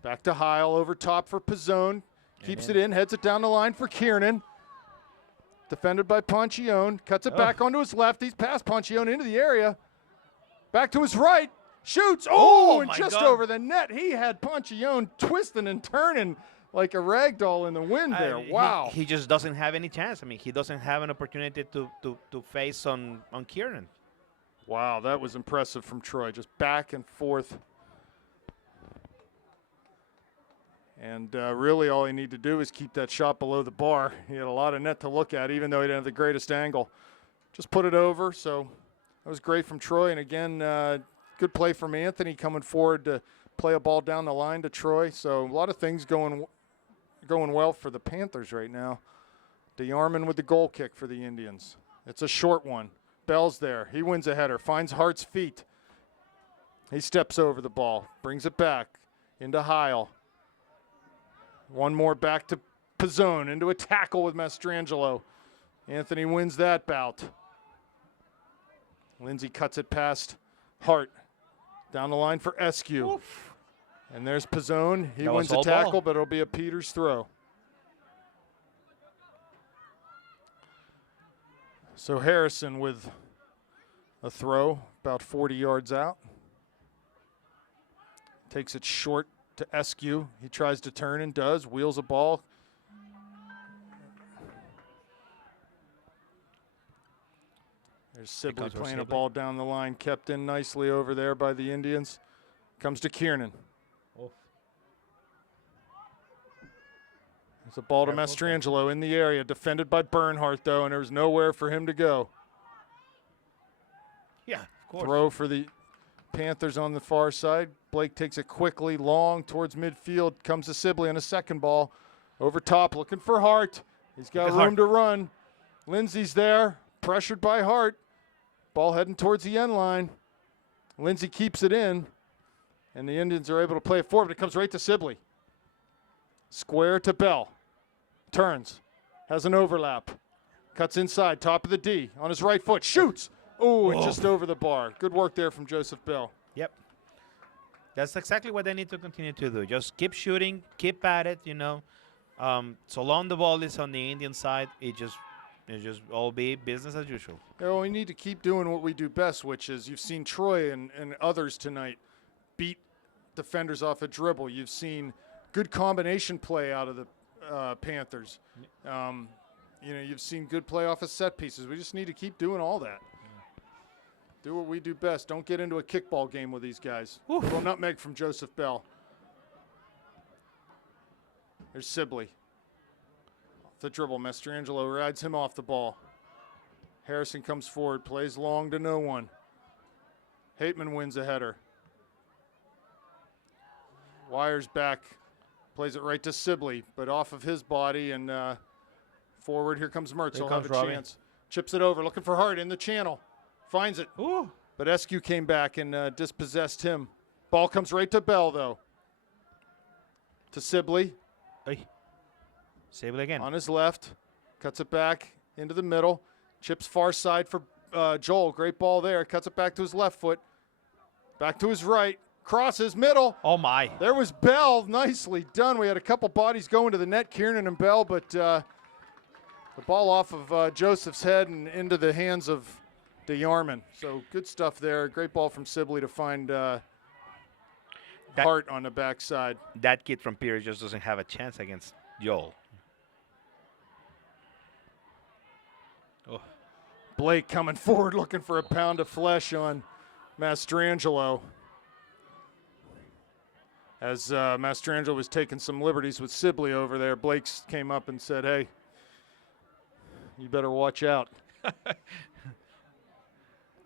Back to Heil over top for Pizzone. Keeps it in, heads it down the line for Kiernan. Defended by Ponchione. Cuts it back onto his left. He's past Ponchione into the area. Back to his right. Shoots. Oh, and my just God. over the net. He had Ponchione twisting and turning like a rag doll in the wind there. Wow. He just doesn't have any chance. He doesn't have an opportunity to face on Kieran. Wow, that was impressive from Troy. Just back and forth. And really all he needed to do is keep that shot below the bar. He had a lot of net to look at, even though he didn't have the greatest angle. Just put it over, so that was great from Troy. And again, good play from Anthony coming forward to play a ball down the line to Troy. So a lot of things going well for the Panthers right now. DeArmond with the goal kick for the Indians. It's a short one. Bell's there. He wins a header. Finds Hart's feet. He steps over the ball. Brings it back into Heil. One more back to Pizzone. Into a tackle with Mastrangelo. Anthony wins that bout. Lindsay cuts it past Hart. Down the line for Eskew. Oof. And there's Pizzone. He That was wins a all tackle, ball. but it'll be a Peters throw. So Harrison with a throw about 40 yards out. Takes it short to Eskew. He tries to turn and does. Wheels a ball. There's Sibley comes playing a Sibley. ball down the line. Kept in nicely over there by the Indians. Comes to Kiernan. It's a ball to Mastrangelo in the area. Defended by Bernhardt, though, and there was nowhere for him to go. Yeah, of course. Throw for the Panthers on the far side. Blake takes it quickly, long towards midfield. Comes to Sibley on a second ball. Over top, looking for Hart. He's got Look at room Hart. to run. Lindsay's there, pressured by Hart. Ball heading towards the end line. Lindsay keeps it in, and the Indians are able to play it forward. It comes right to Sibley. Square to Bell. Turns. Has an overlap. Cuts inside, top of the D. On his right foot. Shoots. Oh, and just over the bar. Good work there from Joseph Bell. Yep. That's exactly what they need to continue to do. Just keep shooting, keep at it, So long the ball is on the Indian side, it just all be business as usual. We need to keep doing what we do best, which is you've seen Troy and others tonight beat defenders off a dribble. You've seen good combination play out of the Panthers. You've seen good play off of set pieces. We just need to keep doing all that. Do what we do best. Don't get into a kickball game with these guys. Oof. Little nutmeg from Joseph Bell. There's Sibley. The dribble. Mastrangelo rides him off the ball. Harrison comes forward, plays long to no one. Hateman wins a header. Wires back, plays it right to Sibley, but off of his body and forward. Here comes Mertz. He'll have a chance. Chips it over, looking for Hart in the channel. Finds it. Ooh. But Eskew came back and dispossessed him. Ball comes right to Bell, though. To Sibley. Hey. Save it again. On his left. Cuts it back into the middle. Chips far side for Joel. Great ball there. Cuts it back to his left foot. Back to his right. Crosses, middle. Oh, my. There was Bell. Nicely done. We had a couple bodies going to the net, Kiernan and Bell, but the ball off of Joseph's head and into the hands of DeYarman. So good stuff there. Great ball from Sibley to find Hart on the backside. That kid from Pierce just doesn't have a chance against Joel. Oh. Blake coming forward looking for a pound of flesh on Mastrangelo. As Mastrangelo was taking some liberties with Sibley over there, Blake came up and said, hey, you better watch out.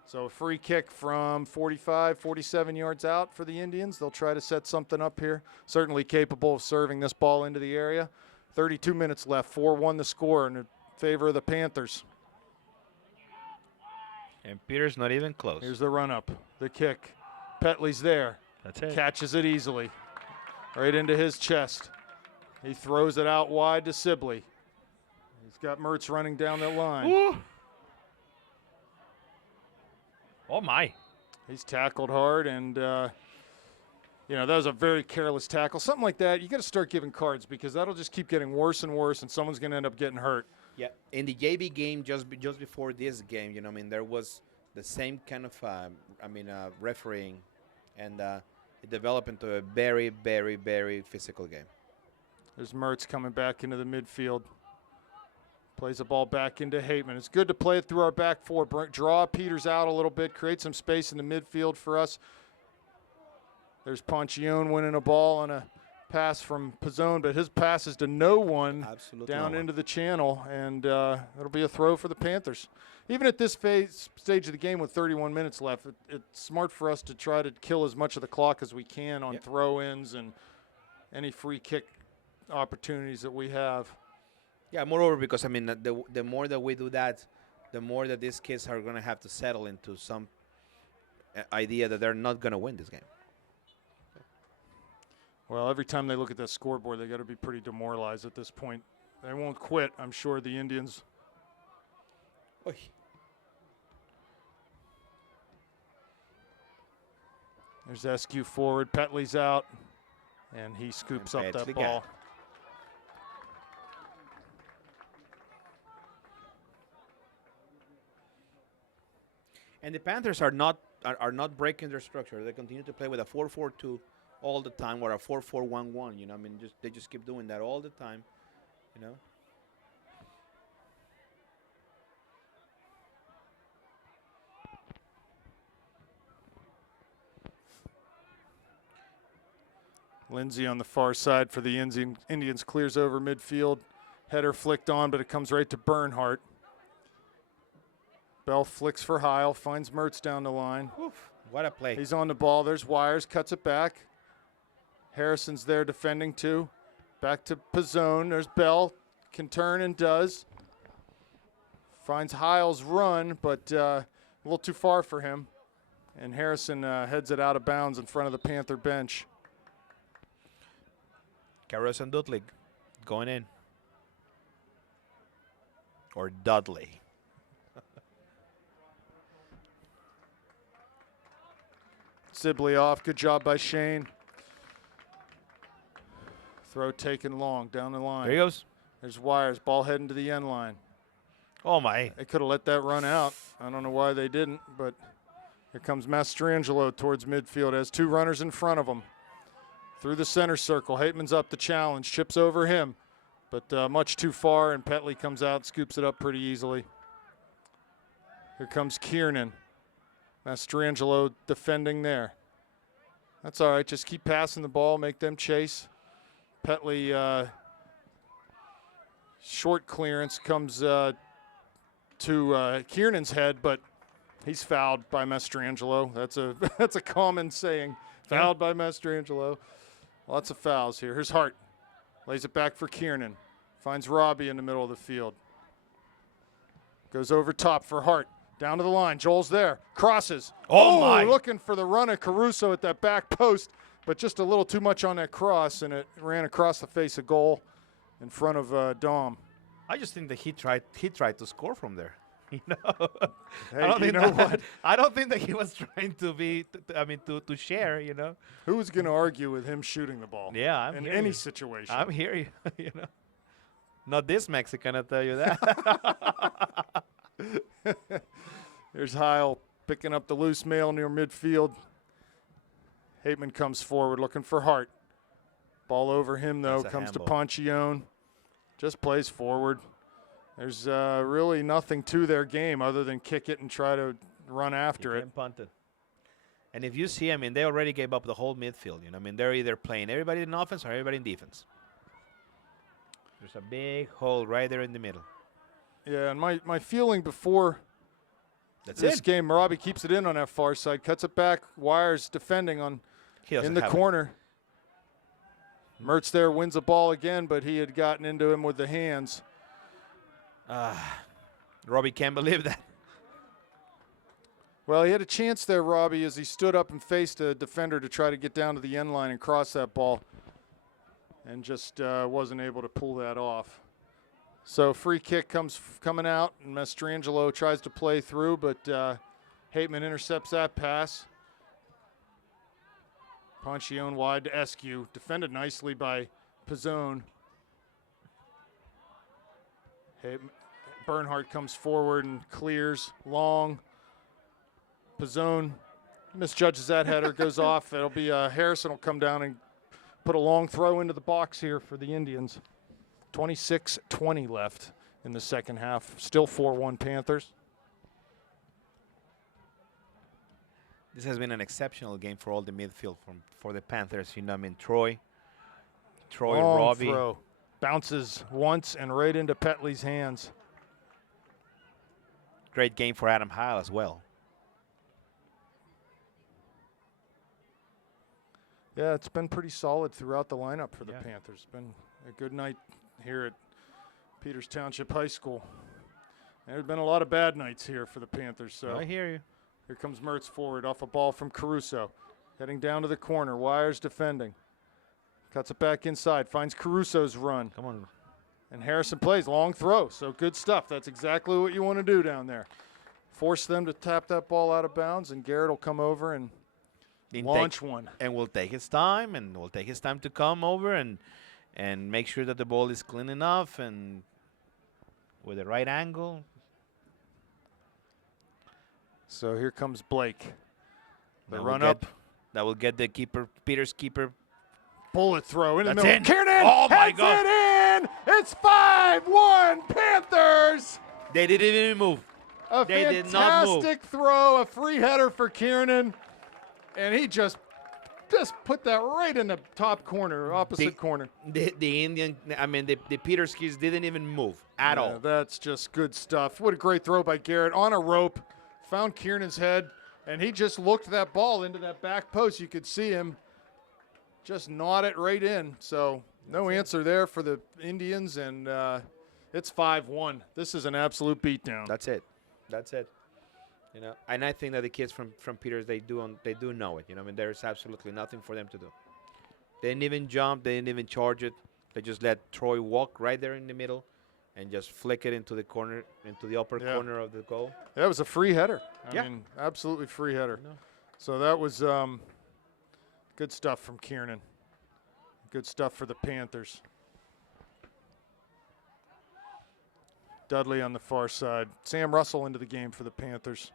So a free kick from 45, 47 yards out for the Indians. They'll try to set something up here. Certainly capable of serving this ball into the area. 32 minutes left, 4-1 the score in favor of the Panthers. And Peter's not even close. Here's the run-up, the kick. Petley's there. That's it. Catches it easily. Right into his chest. He throws it out wide to Sibley. He's got Mertz running down the line. Ooh. Oh, my. He's tackled hard, and, that was a very careless tackle. Something like that, you got to start giving cards because that'll just keep getting worse and worse, and someone's going to end up getting hurt. Yeah, in the JV game, just before this game, there was the same kind of, refereeing, and it developed into a very, very, very physical game. There's Mertz coming back into the midfield. Plays the ball back into Hateman. It's good to play it through our back four. Draw Peters out a little bit, create some space in the midfield for us. There's Ponchione winning a ball on a pass from Pizzone, but his pass is to no one. Absolutely down no one. into the channel, and it'll be a throw for the Panthers. Even at this stage of the game with 31 minutes left, it's smart for us to try to kill as much of the clock as we can on throw-ins and any free kick opportunities that we have. Yeah, moreover, because, the more that we do that, the more that these kids are going to have to settle into some idea that they're not going to win this game. Well, every time they look at that scoreboard, they got to be pretty demoralized at this point. They won't quit, I'm sure, the Indians. Oy. There's Eskew forward. Petley's out, and he scoops And up that Petley ball. got it. And the Panthers are not breaking their structure. They continue to play with a 4-4-2 all the time, or a 4-4-1-1. They just keep doing that all the time. Lindsay on the far side for the Indians clears over midfield. Header flicked on, but it comes right to Bernhardt. Bell flicks for Heil, finds Mertz down the line. Oof, what a play. He's on the ball. There's Wires, cuts it back. Harrison's there defending too. Back to Pizzone. There's Bell, can turn and does. Finds Heil's run, but a little too far for him. And Harrison heads it out of bounds in front of the Panther bench. Carros and Dudley going in. Or Dudley. Sibley off. Good job by Shane. Throw taken long down the line. There he goes. There's Wires. Ball heading to the end line. Oh, my. They could have let that run out. I don't know why they didn't, but here comes Mastrangelo towards midfield. Has two runners in front of him. Through the center circle. Hateman's up the challenge. Chips over him, but much too far, and Petley comes out, scoops it up pretty easily. Here comes Kiernan. Mastrangelo defending there. That's all right. Just keep passing the ball, make them chase. Petley, short clearance comes to Kiernan's head, but he's fouled by Mastrangelo. That's a common saying. Fouled by Mastrangelo. Lots of fouls here. Here's Hart. Lays it back for Kiernan. Finds Robbie in the middle of the field. Goes over top for Hart. Down to the line. Joel's there. Crosses. Oh, my. Looking for the run of Caruso at that back post, but just a little too much on that cross, and it ran across the face of goal in front of Dom. I just think that he tried to score from there. You know, Hey, you know what? I don't think that he was trying to be. To share. You know. Who's going to argue with him shooting the ball? Yeah, I'm in here any you. situation. I'm here. You know. Not this Mexican, I tell you that. There's Heil picking up the loose mail near midfield. Hateman comes forward looking for Hart. Ball over him, though. That's a Comes to handball. Ponchione. Just plays forward. There's really nothing to their game other than kick it and try to run after it. And punted. And if you see, they already gave up the whole midfield. You know, they're either playing everybody in offense or everybody in defense. There's a big hole right there in the middle. Yeah, and my feeling before That's this it. game, Robbie keeps it in on that far side, cuts it back, Wires defending on He doesn't in the have it. corner. Mertz there wins the ball again, but he had gotten into him with the hands. Robbie can't believe that. Well, he had a chance there, Robbie, as he stood up and faced a defender to try to get down to the end line and cross that ball, and just wasn't able to pull that off. So free kick coming out, and Mastrangelo tries to play through, but Hateman intercepts that pass. Ponchione wide to Eskew, defended nicely by Pizzone. Bernhardt comes forward and clears long. Pizzone misjudges that header, goes off. It'll be Harrison will come down and put a long throw into the box here for the Indians. 26-20 left in the second half. Still 4-1 Panthers. This has been an exceptional game for all the midfield for the Panthers. You know, Troy, Long Robbie. throw. Bounces once and right into Petley's hands. Great game for Adam Heil as well. Yeah, it's been pretty solid throughout the lineup for the Yeah. Panthers. It's been a good night here at Peters Township High School. There have been a lot of bad nights here for the Panthers. So I hear you. here comes Mertz forward off a ball from Caruso. Heading down to the corner. Wires defending. Cuts it back inside. Finds Caruso's run. Come on. And Harrison plays. Long throw. So good stuff. That's exactly what you want to do down there. Force them to tap that ball out of bounds, and Garrett will come over and launch one. And we'll take his time, to come over and make sure that the ball is clean enough and with the right angle. So here comes Blake. The That run will up. That will get the keeper, Peter's keeper. Bullet throw in the That's middle. in. Kiernan Oh, my heads God. it in. It's 5-1 Panthers. They didn't even move. A They did not move. fantastic throw, a free header for Kiernan, and he just put that right in the top corner, opposite corner. The Indian, the Peters kids didn't even move at all. That's just good stuff. What a great throw by Garrett on a rope. Found Kiernan's head, and he just looked that ball into that back post. You could see him just nod it right in. So no answer there for the Indians, and it's 5-1. This is an absolute beatdown. That's it. That's it. You know, and I think that the kids from Peters, they do know it. You know, there's absolutely nothing for them to do. They didn't even jump. They didn't even charge it. They just let Troy walk right there in the middle, and just flick it into the corner, into the upper corner of the goal. That was a free header. I Yeah. mean, absolutely free header. No. So that was good stuff from Kiernan. Good stuff for the Panthers. Dudley on the far side. Sam Russell into the game for the Panthers.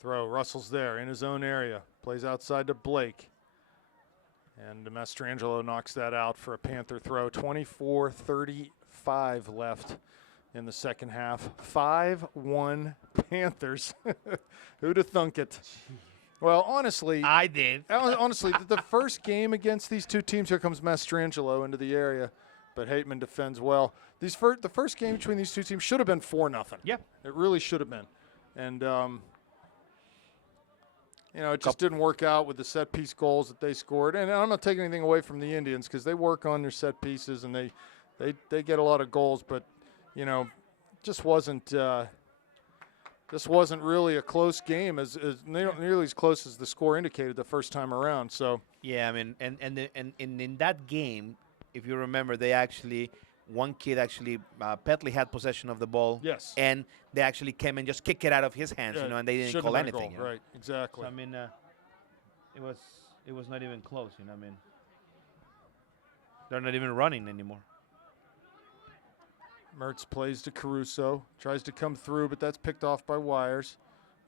Throw. Russell's there in his own area. Plays outside to Blake. And Mastrangelo knocks that out for a Panther throw. 24:35 left in the second half. 5-1 Panthers. Who'd have thunk it? Well, honestly, I did. honestly, the first game against these two teams, here comes Mastrangelo into the area, but Hateman defends well. The first game between these two teams should have been 4-0. Yeah. It really should have been. And, it just didn't work out with the set-piece goals that they scored. And I'm not taking anything away from the Indians because they work on their set pieces and they get a lot of goals. But, just wasn't really a close game as not nearly as close as the score indicated the first time around. So Yeah, I mean, and in that game, if you remember, one kid Petley had possession of the ball. Yes. And they actually came and just kicked it out of his hands, yeah, and they didn't shouldn't call have been a anything. goal. Right, exactly. So, I mean, it was not even close, I mean. They're not even running anymore. Mertz plays to Caruso, tries to come through, but that's picked off by Wires.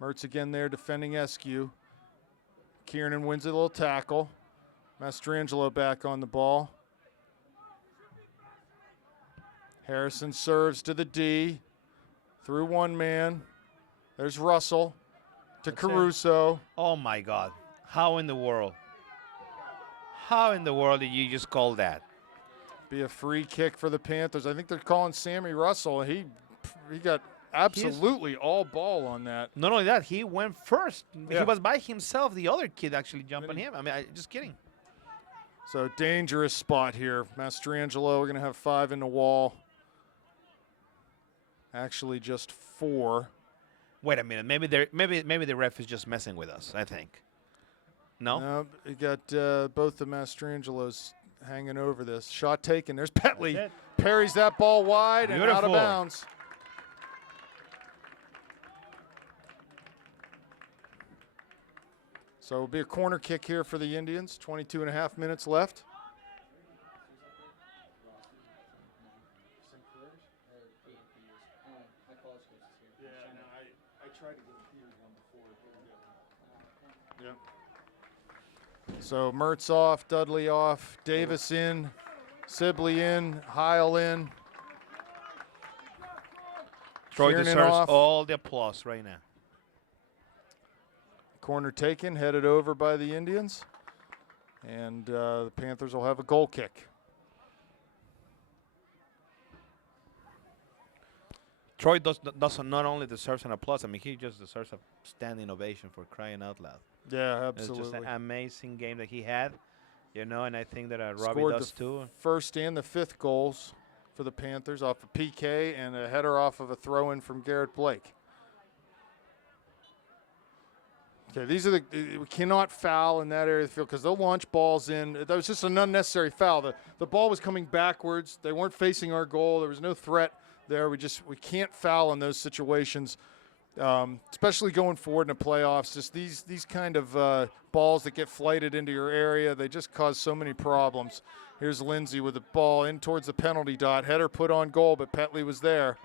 Mertz again there defending Eskew. Kiernan wins a little tackle. Mastrangelo back on the ball. Harrison serves to the D. Through one man. There's Russell to That's it. Caruso. Oh, my God. How in the world? How in the world did you just call that? Be a free kick for the Panthers. I think they're calling Sammy Russell. He got absolutely all ball on that. Not only that, he went first. Yeah. He was by himself. The other kid actually jumped on him. I mean, just kidding. So dangerous spot here. Mastrangelo, we're going to have 5 in the wall. Actually, just 4. Wait a minute. Maybe the ref is just messing with us, I think. No? No, you got both the Mastrangelos hanging over this. Shot taken. There's Petley. That's it. Parries that ball wide and out of Beautiful. bounds. So it'll be a corner kick here for the Indians. 22.5 minutes left. So Mertz off, Dudley off, Davis in, Sibley in, Heil in. Troy Kiernan deserves off. all the applause right now. Corner taken, headed over by the Indians. And the Panthers will have a goal kick. Troy does not only deserves an applause, I mean, he just deserves a standing ovation for crying out loud. Yeah, It's absolutely. just an amazing game that he had, and I think that Robbie Scored does the too. first and the 5th goals for the Panthers off a PK and a header off of a throw-in from Garrett Blake. Okay, we cannot foul in that area of the field because they'll launch balls in. That was just an unnecessary foul. The ball was coming backwards. They weren't facing our goal. There was no threat there. We can't foul in those situations, especially going forward in the playoffs. Just these kind of balls that get flighted into your area, they just cause so many problems. Here's Lindsay with the ball in towards the penalty dot. Header put on goal, but Petley was there.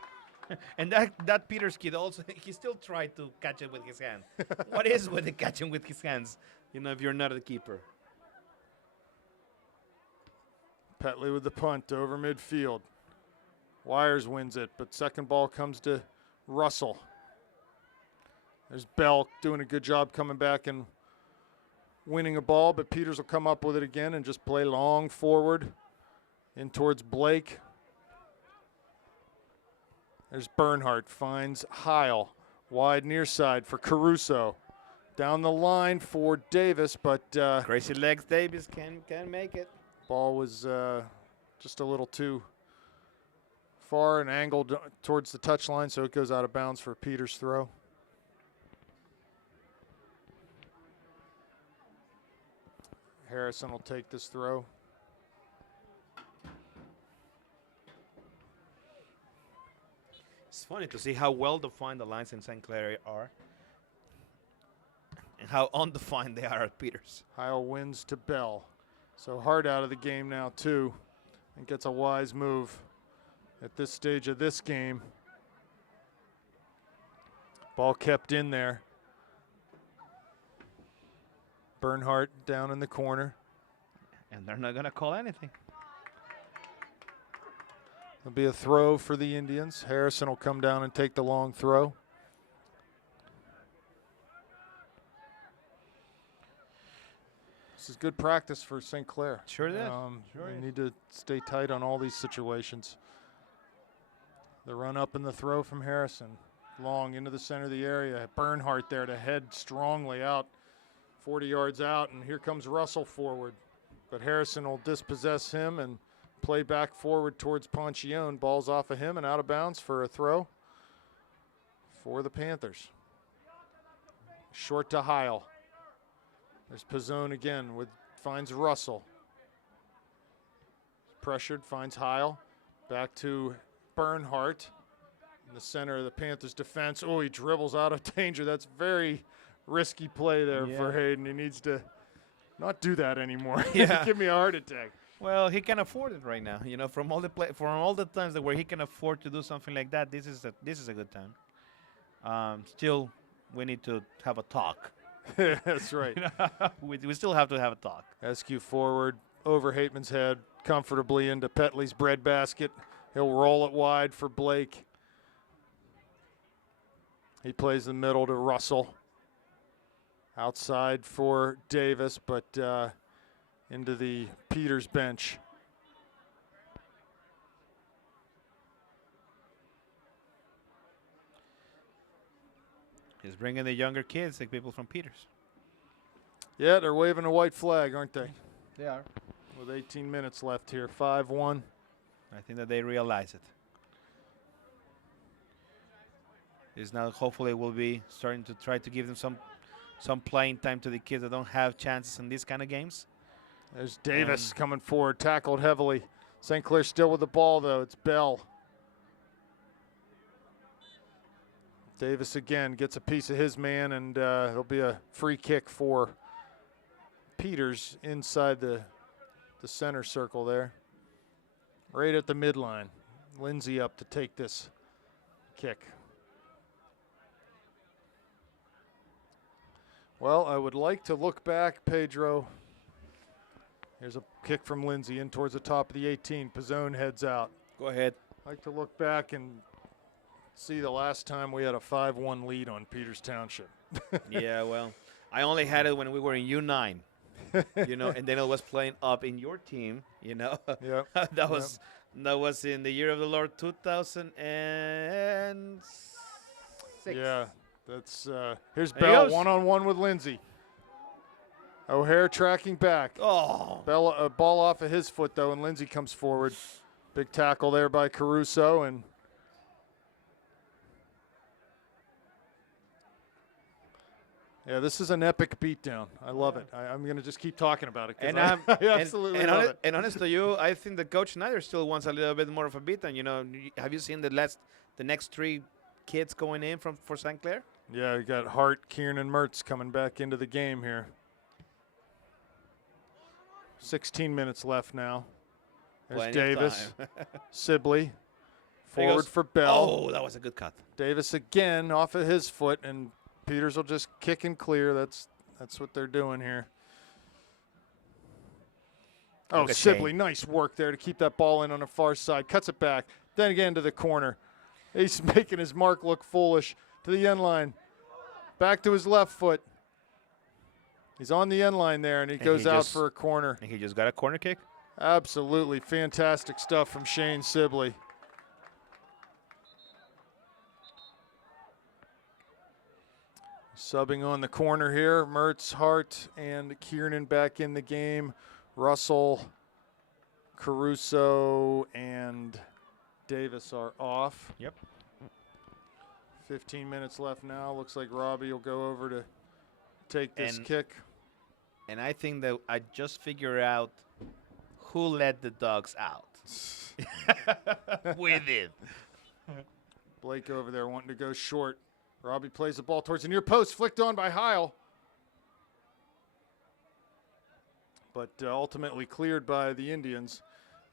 And that Peters kid also, he still tried to catch it with his hand. What is with the catching with his hands, if you're not a keeper? Petley with the punt over midfield. Wires wins it, but second ball comes to Russell. There's Bell doing a good job coming back and winning a ball, but Peters will come up with it again and just play long forward in towards Blake. There's Bernhardt, finds Heil. Wide near side for Caruso. Down the line for Davis, but Crazy legs Davis can make it. ball was just a little too far and angled towards the touchline, so it goes out of bounds for Peters' throw. Harrison will take this throw. It's funny to see how well defined the lines in St. Clair are and how undefined they are at Peters. Heil wins to Bell. So Hart out of the game now too, and gets a wise move at this stage of this game. Ball kept in there. Bernhardt down in the corner. And they're not going to call anything. There'll be a throw for the Indians. Harrison will come down and take the long throw. This is good practice for St. Clair. Sure it is. They need to stay tight on all these situations. The run up and the throw from Harrison. Long into the center of the area. Bernhardt there to head strongly out, 40 yards out, and here comes Russell forward. But Harrison will dispossess him and play back forward towards Ponchione. Ball's off of him and out of bounds for a throw for the Panthers. Short to Heil. There's Pizzone again finds Russell. Pressured, finds Heil. Back to Bernhardt in the center of the Panthers defense. Oh, he dribbles out of danger. That's very risky play there for Hayden. He needs to not do that anymore. Yeah. Give me a heart attack. Well, he can afford it right now. You know, from all the times where he can afford to do something like that, this is a good time. Still, we need to have a talk. That's right. We still have to have a talk. SQ forward, over Hateman's head, comfortably into Petley's breadbasket. He'll roll it wide for Blake. He plays the middle to Russell. Outside for Davis, but into the Peters bench. He's bringing the younger kids, like people from Peters. Yeah, they're waving a white flag, aren't they? They are. With 18 minutes left here, 5-1. I think that they realize it. Is now hopefully will be starting to try to give them some playing time to the kids that don't have chances in these kind of games. There's Davis coming forward, tackled heavily. St. Clair still with the ball, though. It's Bell. Davis again gets a piece of his man, and there'll be a free kick for Peters inside the center circle there. Right at the midline. Lindsay up to take this kick. Well, I would like to look back, Pedro. Here's a kick from Lindsay in towards the top of the 18. Pizzone heads out. Go ahead. I'd like to look back and see the last time we had a 5-1 lead on Peters Township. Yeah, well, I only had it when we were in U9, you know, and then I was playing up in your team, you know. Yep. That was in the year of the Lord 2006. Yeah, that's here's There he Bell goes. one-on-one with Lindsay. O'Hare tracking back. Oh, Bell, a ball off of his foot though, and Lindsay comes forward. Big tackle there by Caruso, and yeah, this is an epic beatdown. I love it. I'm going to just keep talking about it. and I I'm absolutely and, love it. and honest to you, I think the coach Snyder still wants a little bit more of a beat. And you know, have you seen the next three kids going in for St. Clair? Yeah, you got Hart, Kieran, and Mertz coming back into the game here. 16 minutes left now. There's Plenty of Davis, time. Sibley, There he forward goes. for Bell. Oh, that was a good cut. Davis again off of his foot, and Peters will just kick and clear. That's what they're doing here. Oh, Look at Sibley, Shane. nice work there to keep that ball in on the far side. Cuts it back, then again to the corner. He's making his mark look foolish to the end line. Back to his left foot. He's on the end line there, and he goes out for a corner. And he just got a corner kick. Absolutely fantastic stuff from Shane Sibley. Subbing on the corner here, Mertz, Hart, and Kiernan back in the game. Russell, Caruso, and Davis are off. Yep. 15 minutes left now. Looks like Robbie will go over to take this And- kick. And I think that I just figured out who let the dogs out. We did. Blake over there wanting to go short. Robbie plays the ball towards the near post, flicked on by Heil. But ultimately cleared by the Indians.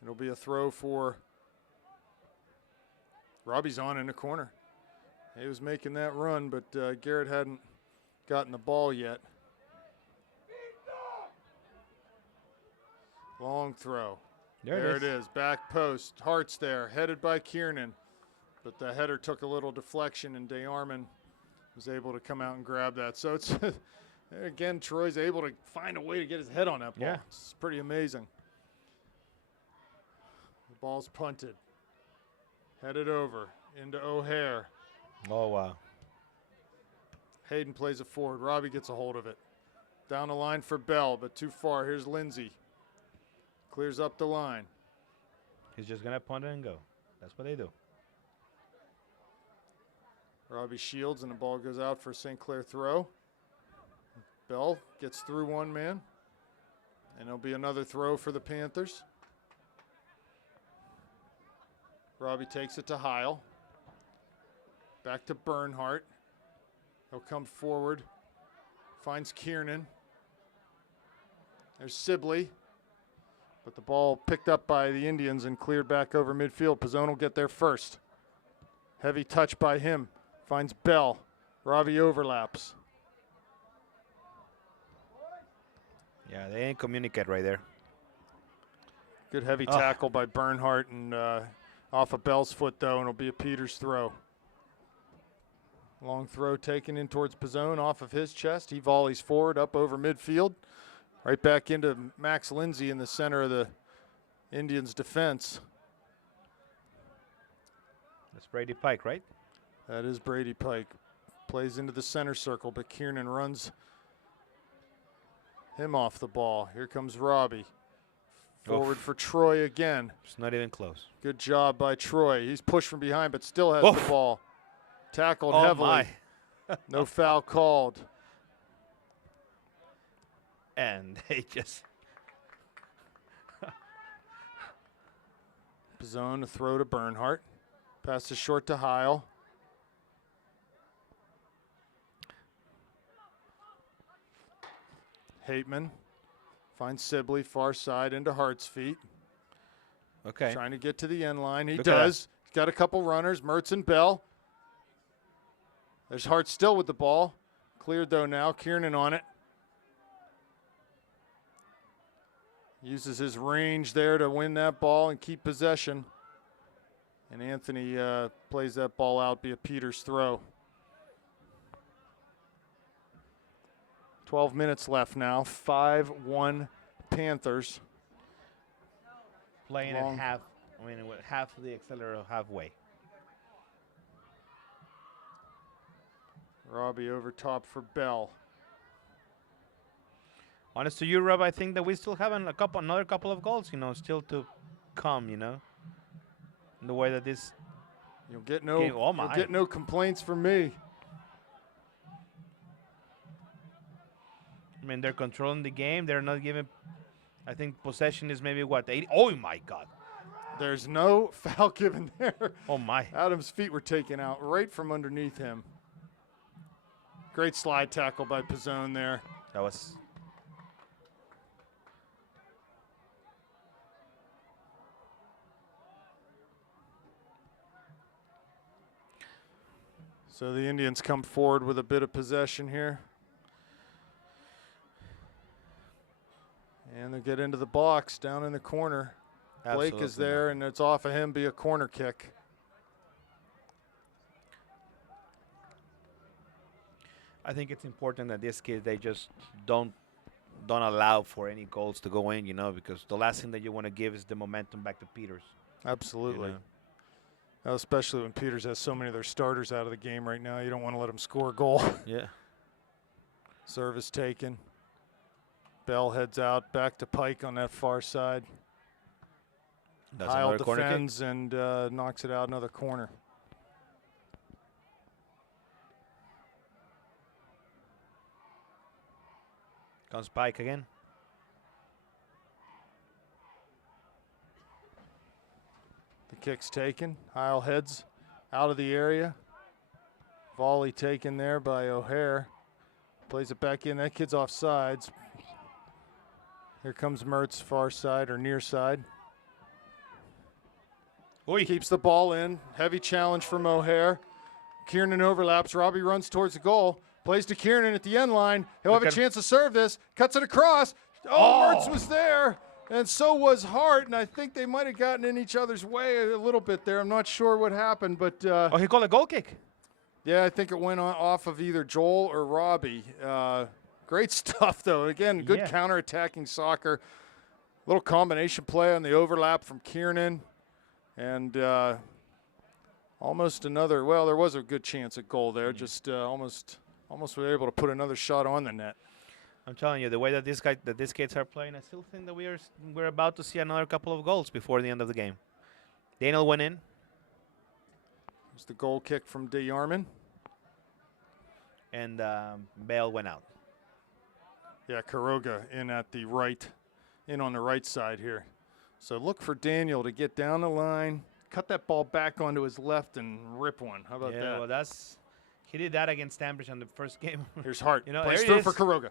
It'll be a throw for Robbie's on in the corner. He was making that run, but Garrett hadn't gotten the ball yet. Long throw. There it is. Back post. Hart's there, headed by Kiernan. But the header took a little deflection, and DeArmond was able to come out and grab that. So it's, again, Troy's able to find a way to get his head on that ball. Yeah. It's pretty amazing. The ball's punted. Headed over into O'Hare. Oh, wow. Hayden plays it forward. Robbie gets a hold of it. Down the line for Bell, but too far. Here's Lindsay. Clears up the line. He's just going to punt it and go. That's what they do. Robbie shields, and the ball goes out for a St. Clair throw. Bell gets through one man, and there'll be another throw for the Panthers. Robbie takes it to Heil. Back to Bernhardt. He'll come forward. Finds Kiernan. There's Sibley. But the ball picked up by the Indians and cleared back over midfield. Pizzone will get there first. Heavy touch by him. Finds Bell. Robbie overlaps. Yeah, they didn't communicate right there. Good heavy tackle by Bernhardt, and off of Bell's foot, though, and it'll be a Peters throw. Long throw taken in towards Pizzone off of his chest. He volleys forward up over midfield. Right back into Max Lindsay in the center of the Indians' defense. That's Brady Pike, right? That is Brady Pike. Plays into the center circle, but Kiernan runs him off the ball. Here comes Robbie. Forward for Troy again. It's not even close. Good job by Troy. He's pushed from behind, but still has the ball. Tackled heavily. No foul called. And they just... Pizzone to throw to Bernhardt. Passes short to Heil. Hateman finds Sibley, far side into Hart's feet. Okay. Trying to get to the end line. He Look at does. He's got a couple runners, Mertz and Bell. There's Hart still with the ball. Cleared, though, now. Kiernan on it. Uses his range there to win that ball and keep possession. And Anthony plays that ball out, be a Peters throw. 12 minutes left now. 5-1 Panthers. Playing Long. at half, with half of the accelerator halfway. Robbie over top for Bell. Honest to you, Rob, I think that we still have another couple of goals, still to come, In the way that this You'll get no, game, you'll get no complaints from me. They're controlling the game. They're not giving, I think possession is maybe, 80? Oh, my God. There's no foul given there. Oh, my. Adams' feet were taken out right from underneath him. Great slide tackle by Pizzone there. That was... So the Indians come forward with a bit of possession here. And they get into the box down in the corner. Blake is Absolutely. there, and it's off of him, be a corner kick. I think it's important that this kid, they just don't allow for any goals to go in, because the last thing that you want to give is the momentum back to Peters. Absolutely. Especially when Peters has so many of their starters out of the game right now. You don't want to let them score a goal. Yeah. Service taken. Bell heads out, back to Pike on that far side. That's Heil another corner kick. defends and knocks it out another corner. Comes Pike again. The kick's taken. Heil heads out of the area. Volley taken there by O'Hare. Plays it back in. That kid's off sides. Here comes Mertz, far side or near side. Oy. Keeps the ball in. Heavy challenge from O'Hare. Kiernan overlaps. Robbie runs towards the goal. Plays to Kiernan at the end line. He'll have a chance to serve this. Cuts it across. Oh, Mertz was there. And so was Hart, and I think they might have gotten in each other's way a little bit there. I'm not sure what happened, but Oh, he called a goal kick. yeah, I think it went off of either Joel or Robbie. Great stuff, though. Again, good Yeah. counterattacking soccer. Little combination play on the overlap from Kiernan. And almost another, well, there was a good chance at goal there. Just almost were able to put another shot on the net. I'm telling you, the way that these kids are playing, I still think that we're about to see another couple of goals before the end of the game. Daniel went in. It's the goal kick from DeYarman. And Bale went out. Yeah, Quiroga in on the right side here. So look for Daniel to get down the line, cut that ball back onto his left, and rip one. How about that? Well, he did that against Ambridge on the first game. Here's Hart. You know, Plays there through it for is. Quiroga.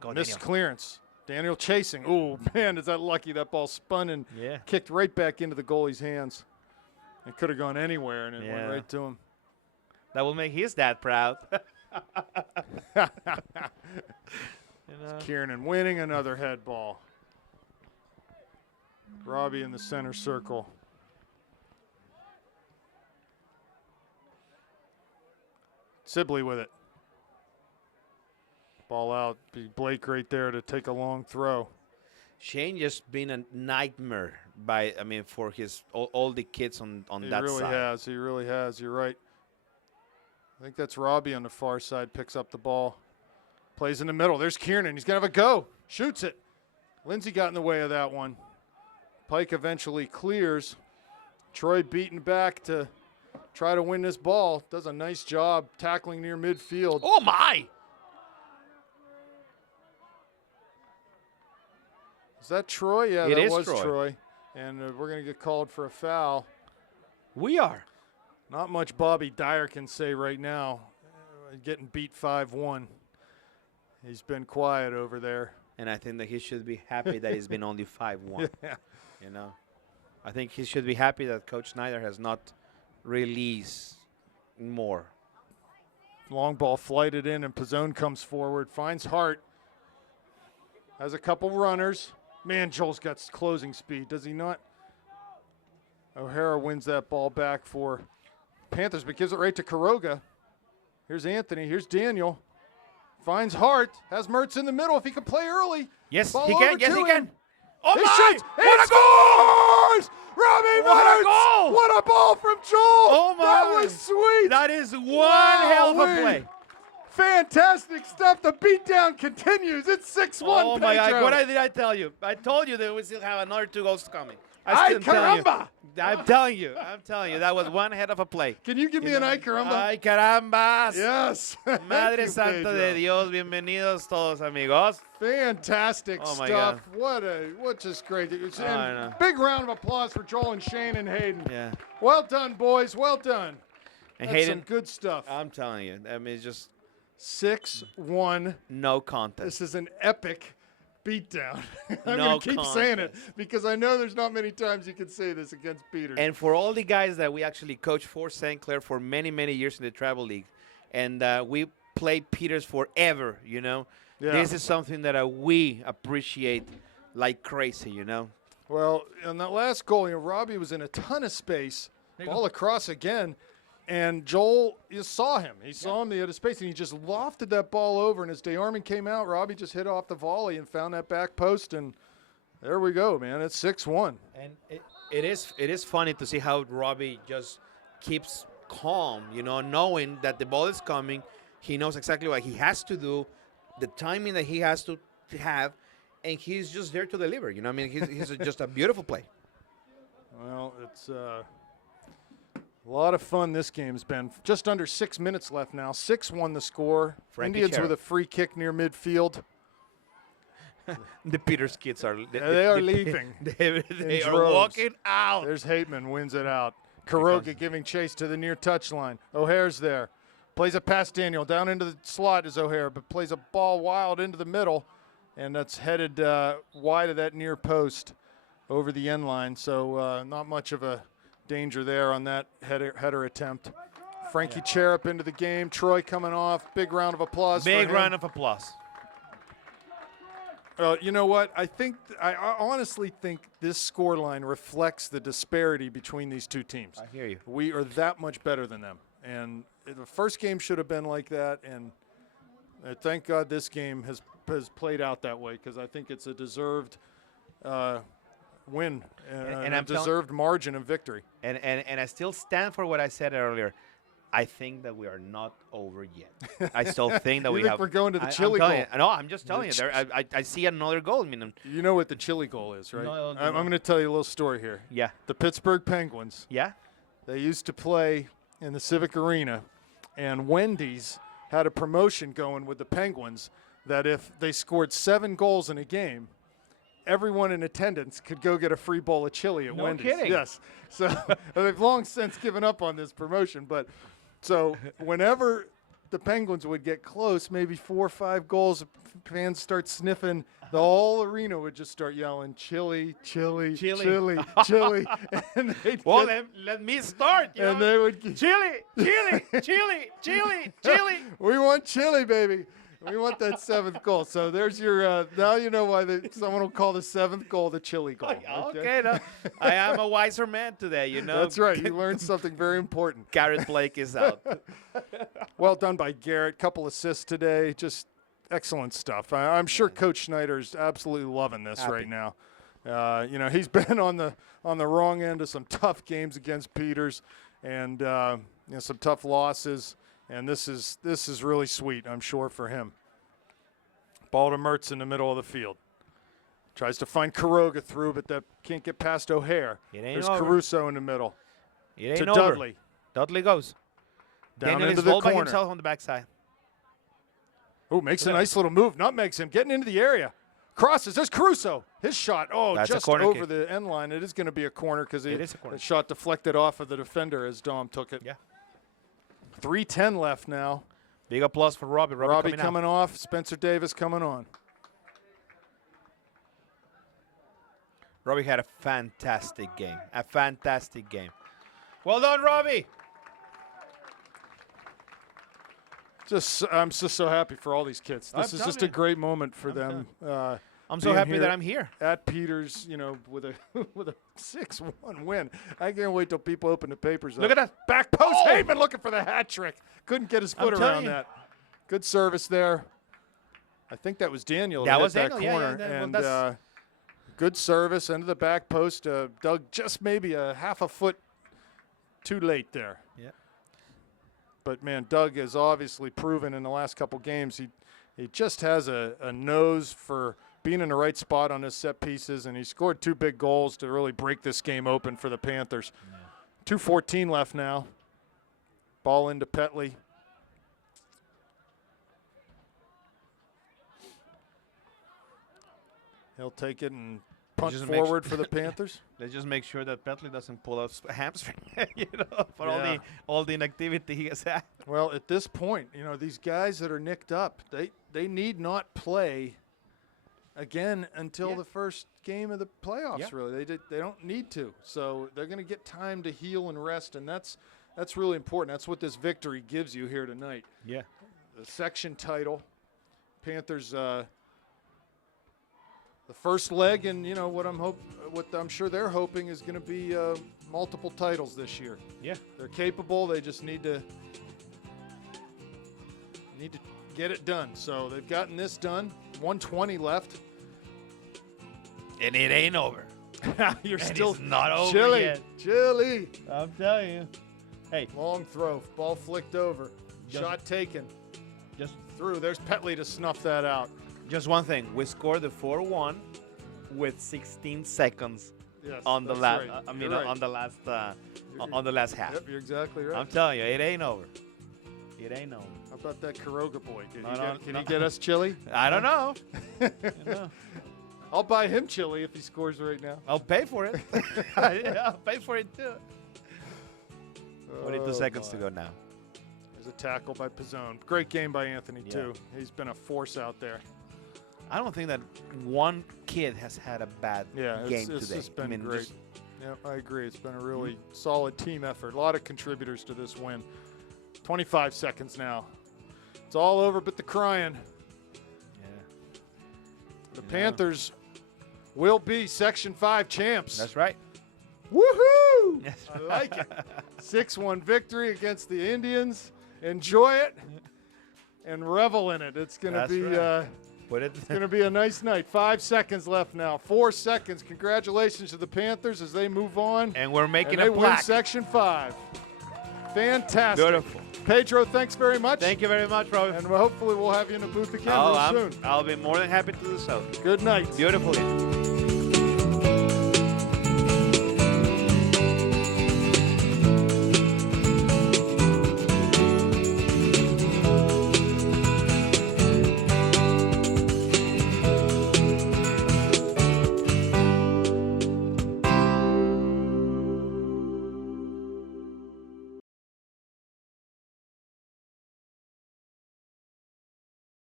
Go, Missed Daniel. clearance. Daniel chasing. Oh, man, is that lucky. That ball spun and Yeah. kicked right back into the goalie's hands. It could have gone anywhere, and it went Yeah. right to him. That will make his dad proud. Kiernan winning another head ball. Robbie in the center circle. Sibley with it. Ball out. Be Blake right there to take a long throw. Shane just been a nightmare for all the kids on He that really side. has. He really has. You're right. I think that's Robbie on the far side. Picks up the ball. Plays in the middle. There's Kiernan. He's going to have a go. Shoots it. Lindsay got in the way of that one. Pike eventually clears. Troy beaten back to try to win this ball. Does a nice job tackling near midfield. Oh, my! Is that Troy? Yeah, It that is was Troy. Troy. And we're going to get called for a foul. We are. Not much Bobby Dyer can say right now. Getting beat 5-1. He's been quiet over there. And I think that he should be happy that he's been only 5-1. Yeah. You know, I think he should be happy that Coach Snyder has not released more. Long ball flighted in, and Pizzone comes forward, finds Hart. Has a couple runners. Man, Joel's got closing speed, does he not? O'Hara wins that ball back for Panthers, but gives it right to Quiroga. Here's Anthony. Here's Daniel. Finds Hart. Has Mertz in the middle if he can play early. Yes, Ball he over can. Yes, to he him. can. Oh, He my! shoots. What He a goal! scores! Robbie What a Mertz! goal! What a ball from Joel! Oh, my! That was sweet! That is one hell of a Wowee. play. Fantastic stuff. The beatdown continues. It's 6-1. Oh, my God. Pedro. What did I tell you? I told you that we still have another 2 goals coming. Ay, still tell you. caramba! I'm telling you. That was one head of a play. Can you give me an ay caramba? Ay, carambas. Yes. Thank Madre you, Santa Pedro. de Dios. Bienvenidos todos, amigos. Fantastic Oh, my stuff. What just great. And I know. big round of applause for Joel and Shane and Hayden. Yeah. Well done, boys. Well done. And That's Hayden, some good stuff. I'm telling you, I mean, it's just 6-1. no contest. This is an epic beatdown. I'm No going to keep saying it contest. because I know there's not many times you can say this against beaters. And for all the guys that we actually coached for St. Clair for many, many years in the Travel League, and we played Peters forever, you know. Yeah. This is something that we appreciate like crazy, you know. Well, on that last goal, Robbie was in a ton of space. Ball across again. And Joel just saw him. He saw him the other space, and he just lofted that ball over. And as DeArmond came out, Robbie just hit off the volley and found that back post. And there we go, man. It's 6-1. And it is funny to see how Robbie just keeps calm, you know, knowing that the ball is coming. He knows exactly what he has to do, the timing that he has to have, and he's just there to deliver. You know, I mean, he's just a beautiful play. Well, it's a lot of fun this game's been. Just under 6 minutes left now. 6-1 the score. Frankie Indians Sheriff. with a free kick near midfield. The Peters kids are They are leaving. They in are droves. walking out. There's Hateman, wins it out. Quiroga giving chase to the near touchline. O'Hare's there. Plays it past Daniel. Down into the slot is O'Hare, but plays a ball wild into the middle, and that's headed wide of that near post over the end line. So not much of a danger there on that header attempt. Frankie Cherub into the game. Troy coming off. Big round of applause. Big for him. round of applause. You know what? I honestly think this scoreline reflects the disparity between these two teams. I hear you. We are that much better than them, and the first game should have been like that. And thank God this game has played out that way, because I think it's a deserved win and a I'm deserved margin of victory. And I still stand for what I said earlier. I think that we are not over yet. I still think that You we think have. we're going to the I'm chili telling goal? you- No, I'm just telling you. I see another goal. I mean, You know what the chili goal is, right? No, I don't I'm know. going to tell you a little story here. yeah, The Pittsburgh Penguins, yeah. they used to play in the Civic Arena, and Wendy's had a promotion going with the Penguins that if they scored 7 goals in a game, everyone in attendance could go get a free bowl of chili at No Wendy's. kidding. Yes. So they've long since given up on this promotion, but so whenever the Penguins would get close, maybe 4 or 5 goals, fans start sniffing, the whole arena would just start yelling, chili, chili, Chili. chili, chili. And they'd Well, get- let me start. You and know? they would get, Chili, chili, chili, chili, chili. we want chili, baby. We want that 7th goal. So there's your, now you know why someone will call the 7th goal the chili goal. Okay, no, I am a wiser man today. You know. That's right. You learned something very important. Garrett Blake is out. Well done by Garrett. Couple assists today. Just excellent stuff. I'm sure Coach Schneider's absolutely loving this Happy. right now. You know, he's been on the wrong end of some tough games against Peters, and you know, some tough losses. And this is really sweet, I'm sure, for him. Ball to Mertz in the middle of the field. Tries to find Kuroga through, but that can't get past O'Hare. It ain't There's over. Caruso in the middle. It ain't To over. Dudley. Dudley goes. Down Daniel into is the ball by corner. himself on the backside. Oh, makes a nice little move. Nutmegs him. Getting into the area. Crosses. There's Caruso. His shot. Oh, That's a just corner over kick. the end line. It is going to be a corner because It is a corner. the shot deflected off of the defender as Dom took it. Yeah. 3:10 left now. Big applause for Robbie. Robbie coming coming off. Spencer Davis coming on. Robbie had a fantastic game. A fantastic game. Well done, Robbie. I'm just so happy for all these kids. I'm This is telling just a you. great moment for I'm them. I'm so being happy here that I'm here. at Peters, you know, with a with a 6-1 win. I can't wait till people open the papers. Look up. at that. Back post. Oh! Heyman looking for the hat trick. Couldn't get his I'm foot telling around you. that. Good service there. I think that was Daniel. That hit was that Daniel, yeah, corner. yeah, well, and that's- good service into the back post. Doug just maybe a half a foot too late there. Yeah. But man, Doug has obviously proven in the last couple games he just has a nose for being in the right spot on his set pieces, and he scored 2 big goals to really break this game open for the Panthers. 2:14 left now. Ball into Petley. He'll take it and punt Just make forward for the Panthers. Let's just make sure that Petley doesn't pull out a hamstring, you know, for Yeah. all the inactivity he has had. Well, at this point, you know, these guys that are nicked up, they need not play again until Yeah. the first game of the playoffs. Yeah. Really, they don't need to. So they're going to get time to heal and rest, and that's really important. That's what this victory gives you here tonight. Yeah. The section title, Panthers. The first leg, and you know what I'm sure they're hoping is going to be multiple titles this year. Yeah. They're capable. They just need to get it done. So they've gotten this done. 120 left. And it ain't over. You're And still it's not over chilly. yet. Chilly. I'm telling you. Hey, Long throw. Ball flicked over. Just- Shot taken. just Through. There's Petley to snuff that out. just one thing. We scored the 4-1 with 16 seconds Yes. on the that's last. right. I mean, You're right. on the last. You're- On the last half. Yep, you're exactly right. I'm telling you, it ain't over. It ain't over. How about that Kuroga boy? Can, No, he, no, get, can no. he get us chili? I don't know. I don't know. I'll buy him chili if he scores right now. I'll pay for it. Yeah, I'll pay for it too. 22 Oh, seconds to my. go now. There's a tackle by Pizzone. Great game by Anthony, Yeah. too. He's been a force out there. I don't think that one kid has had a bad Yeah, game it's today. just been I mean, great. just- Yeah, I agree. It's been a really solid team effort. A lot of contributors to this win. 25 seconds now. It's all over but the crying. yeah. The Panthers will be Section 5 champs. That's right. Woohoo! Yes. I like it. 6-1 victory against the Indians. Enjoy it and revel in it. It's going to That's be right. Put it. it's going to be a nice night. 5 seconds left now. 4 seconds. Congratulations to the Panthers as they move on. And we're making and they a plaque. win Section 5. Fantastic. Beautiful. Pedro, thanks very much. Thank you very much, Robbie. And hopefully we'll have you in the booth again real soon. I'll be more than happy to do so. Good night. Beautiful.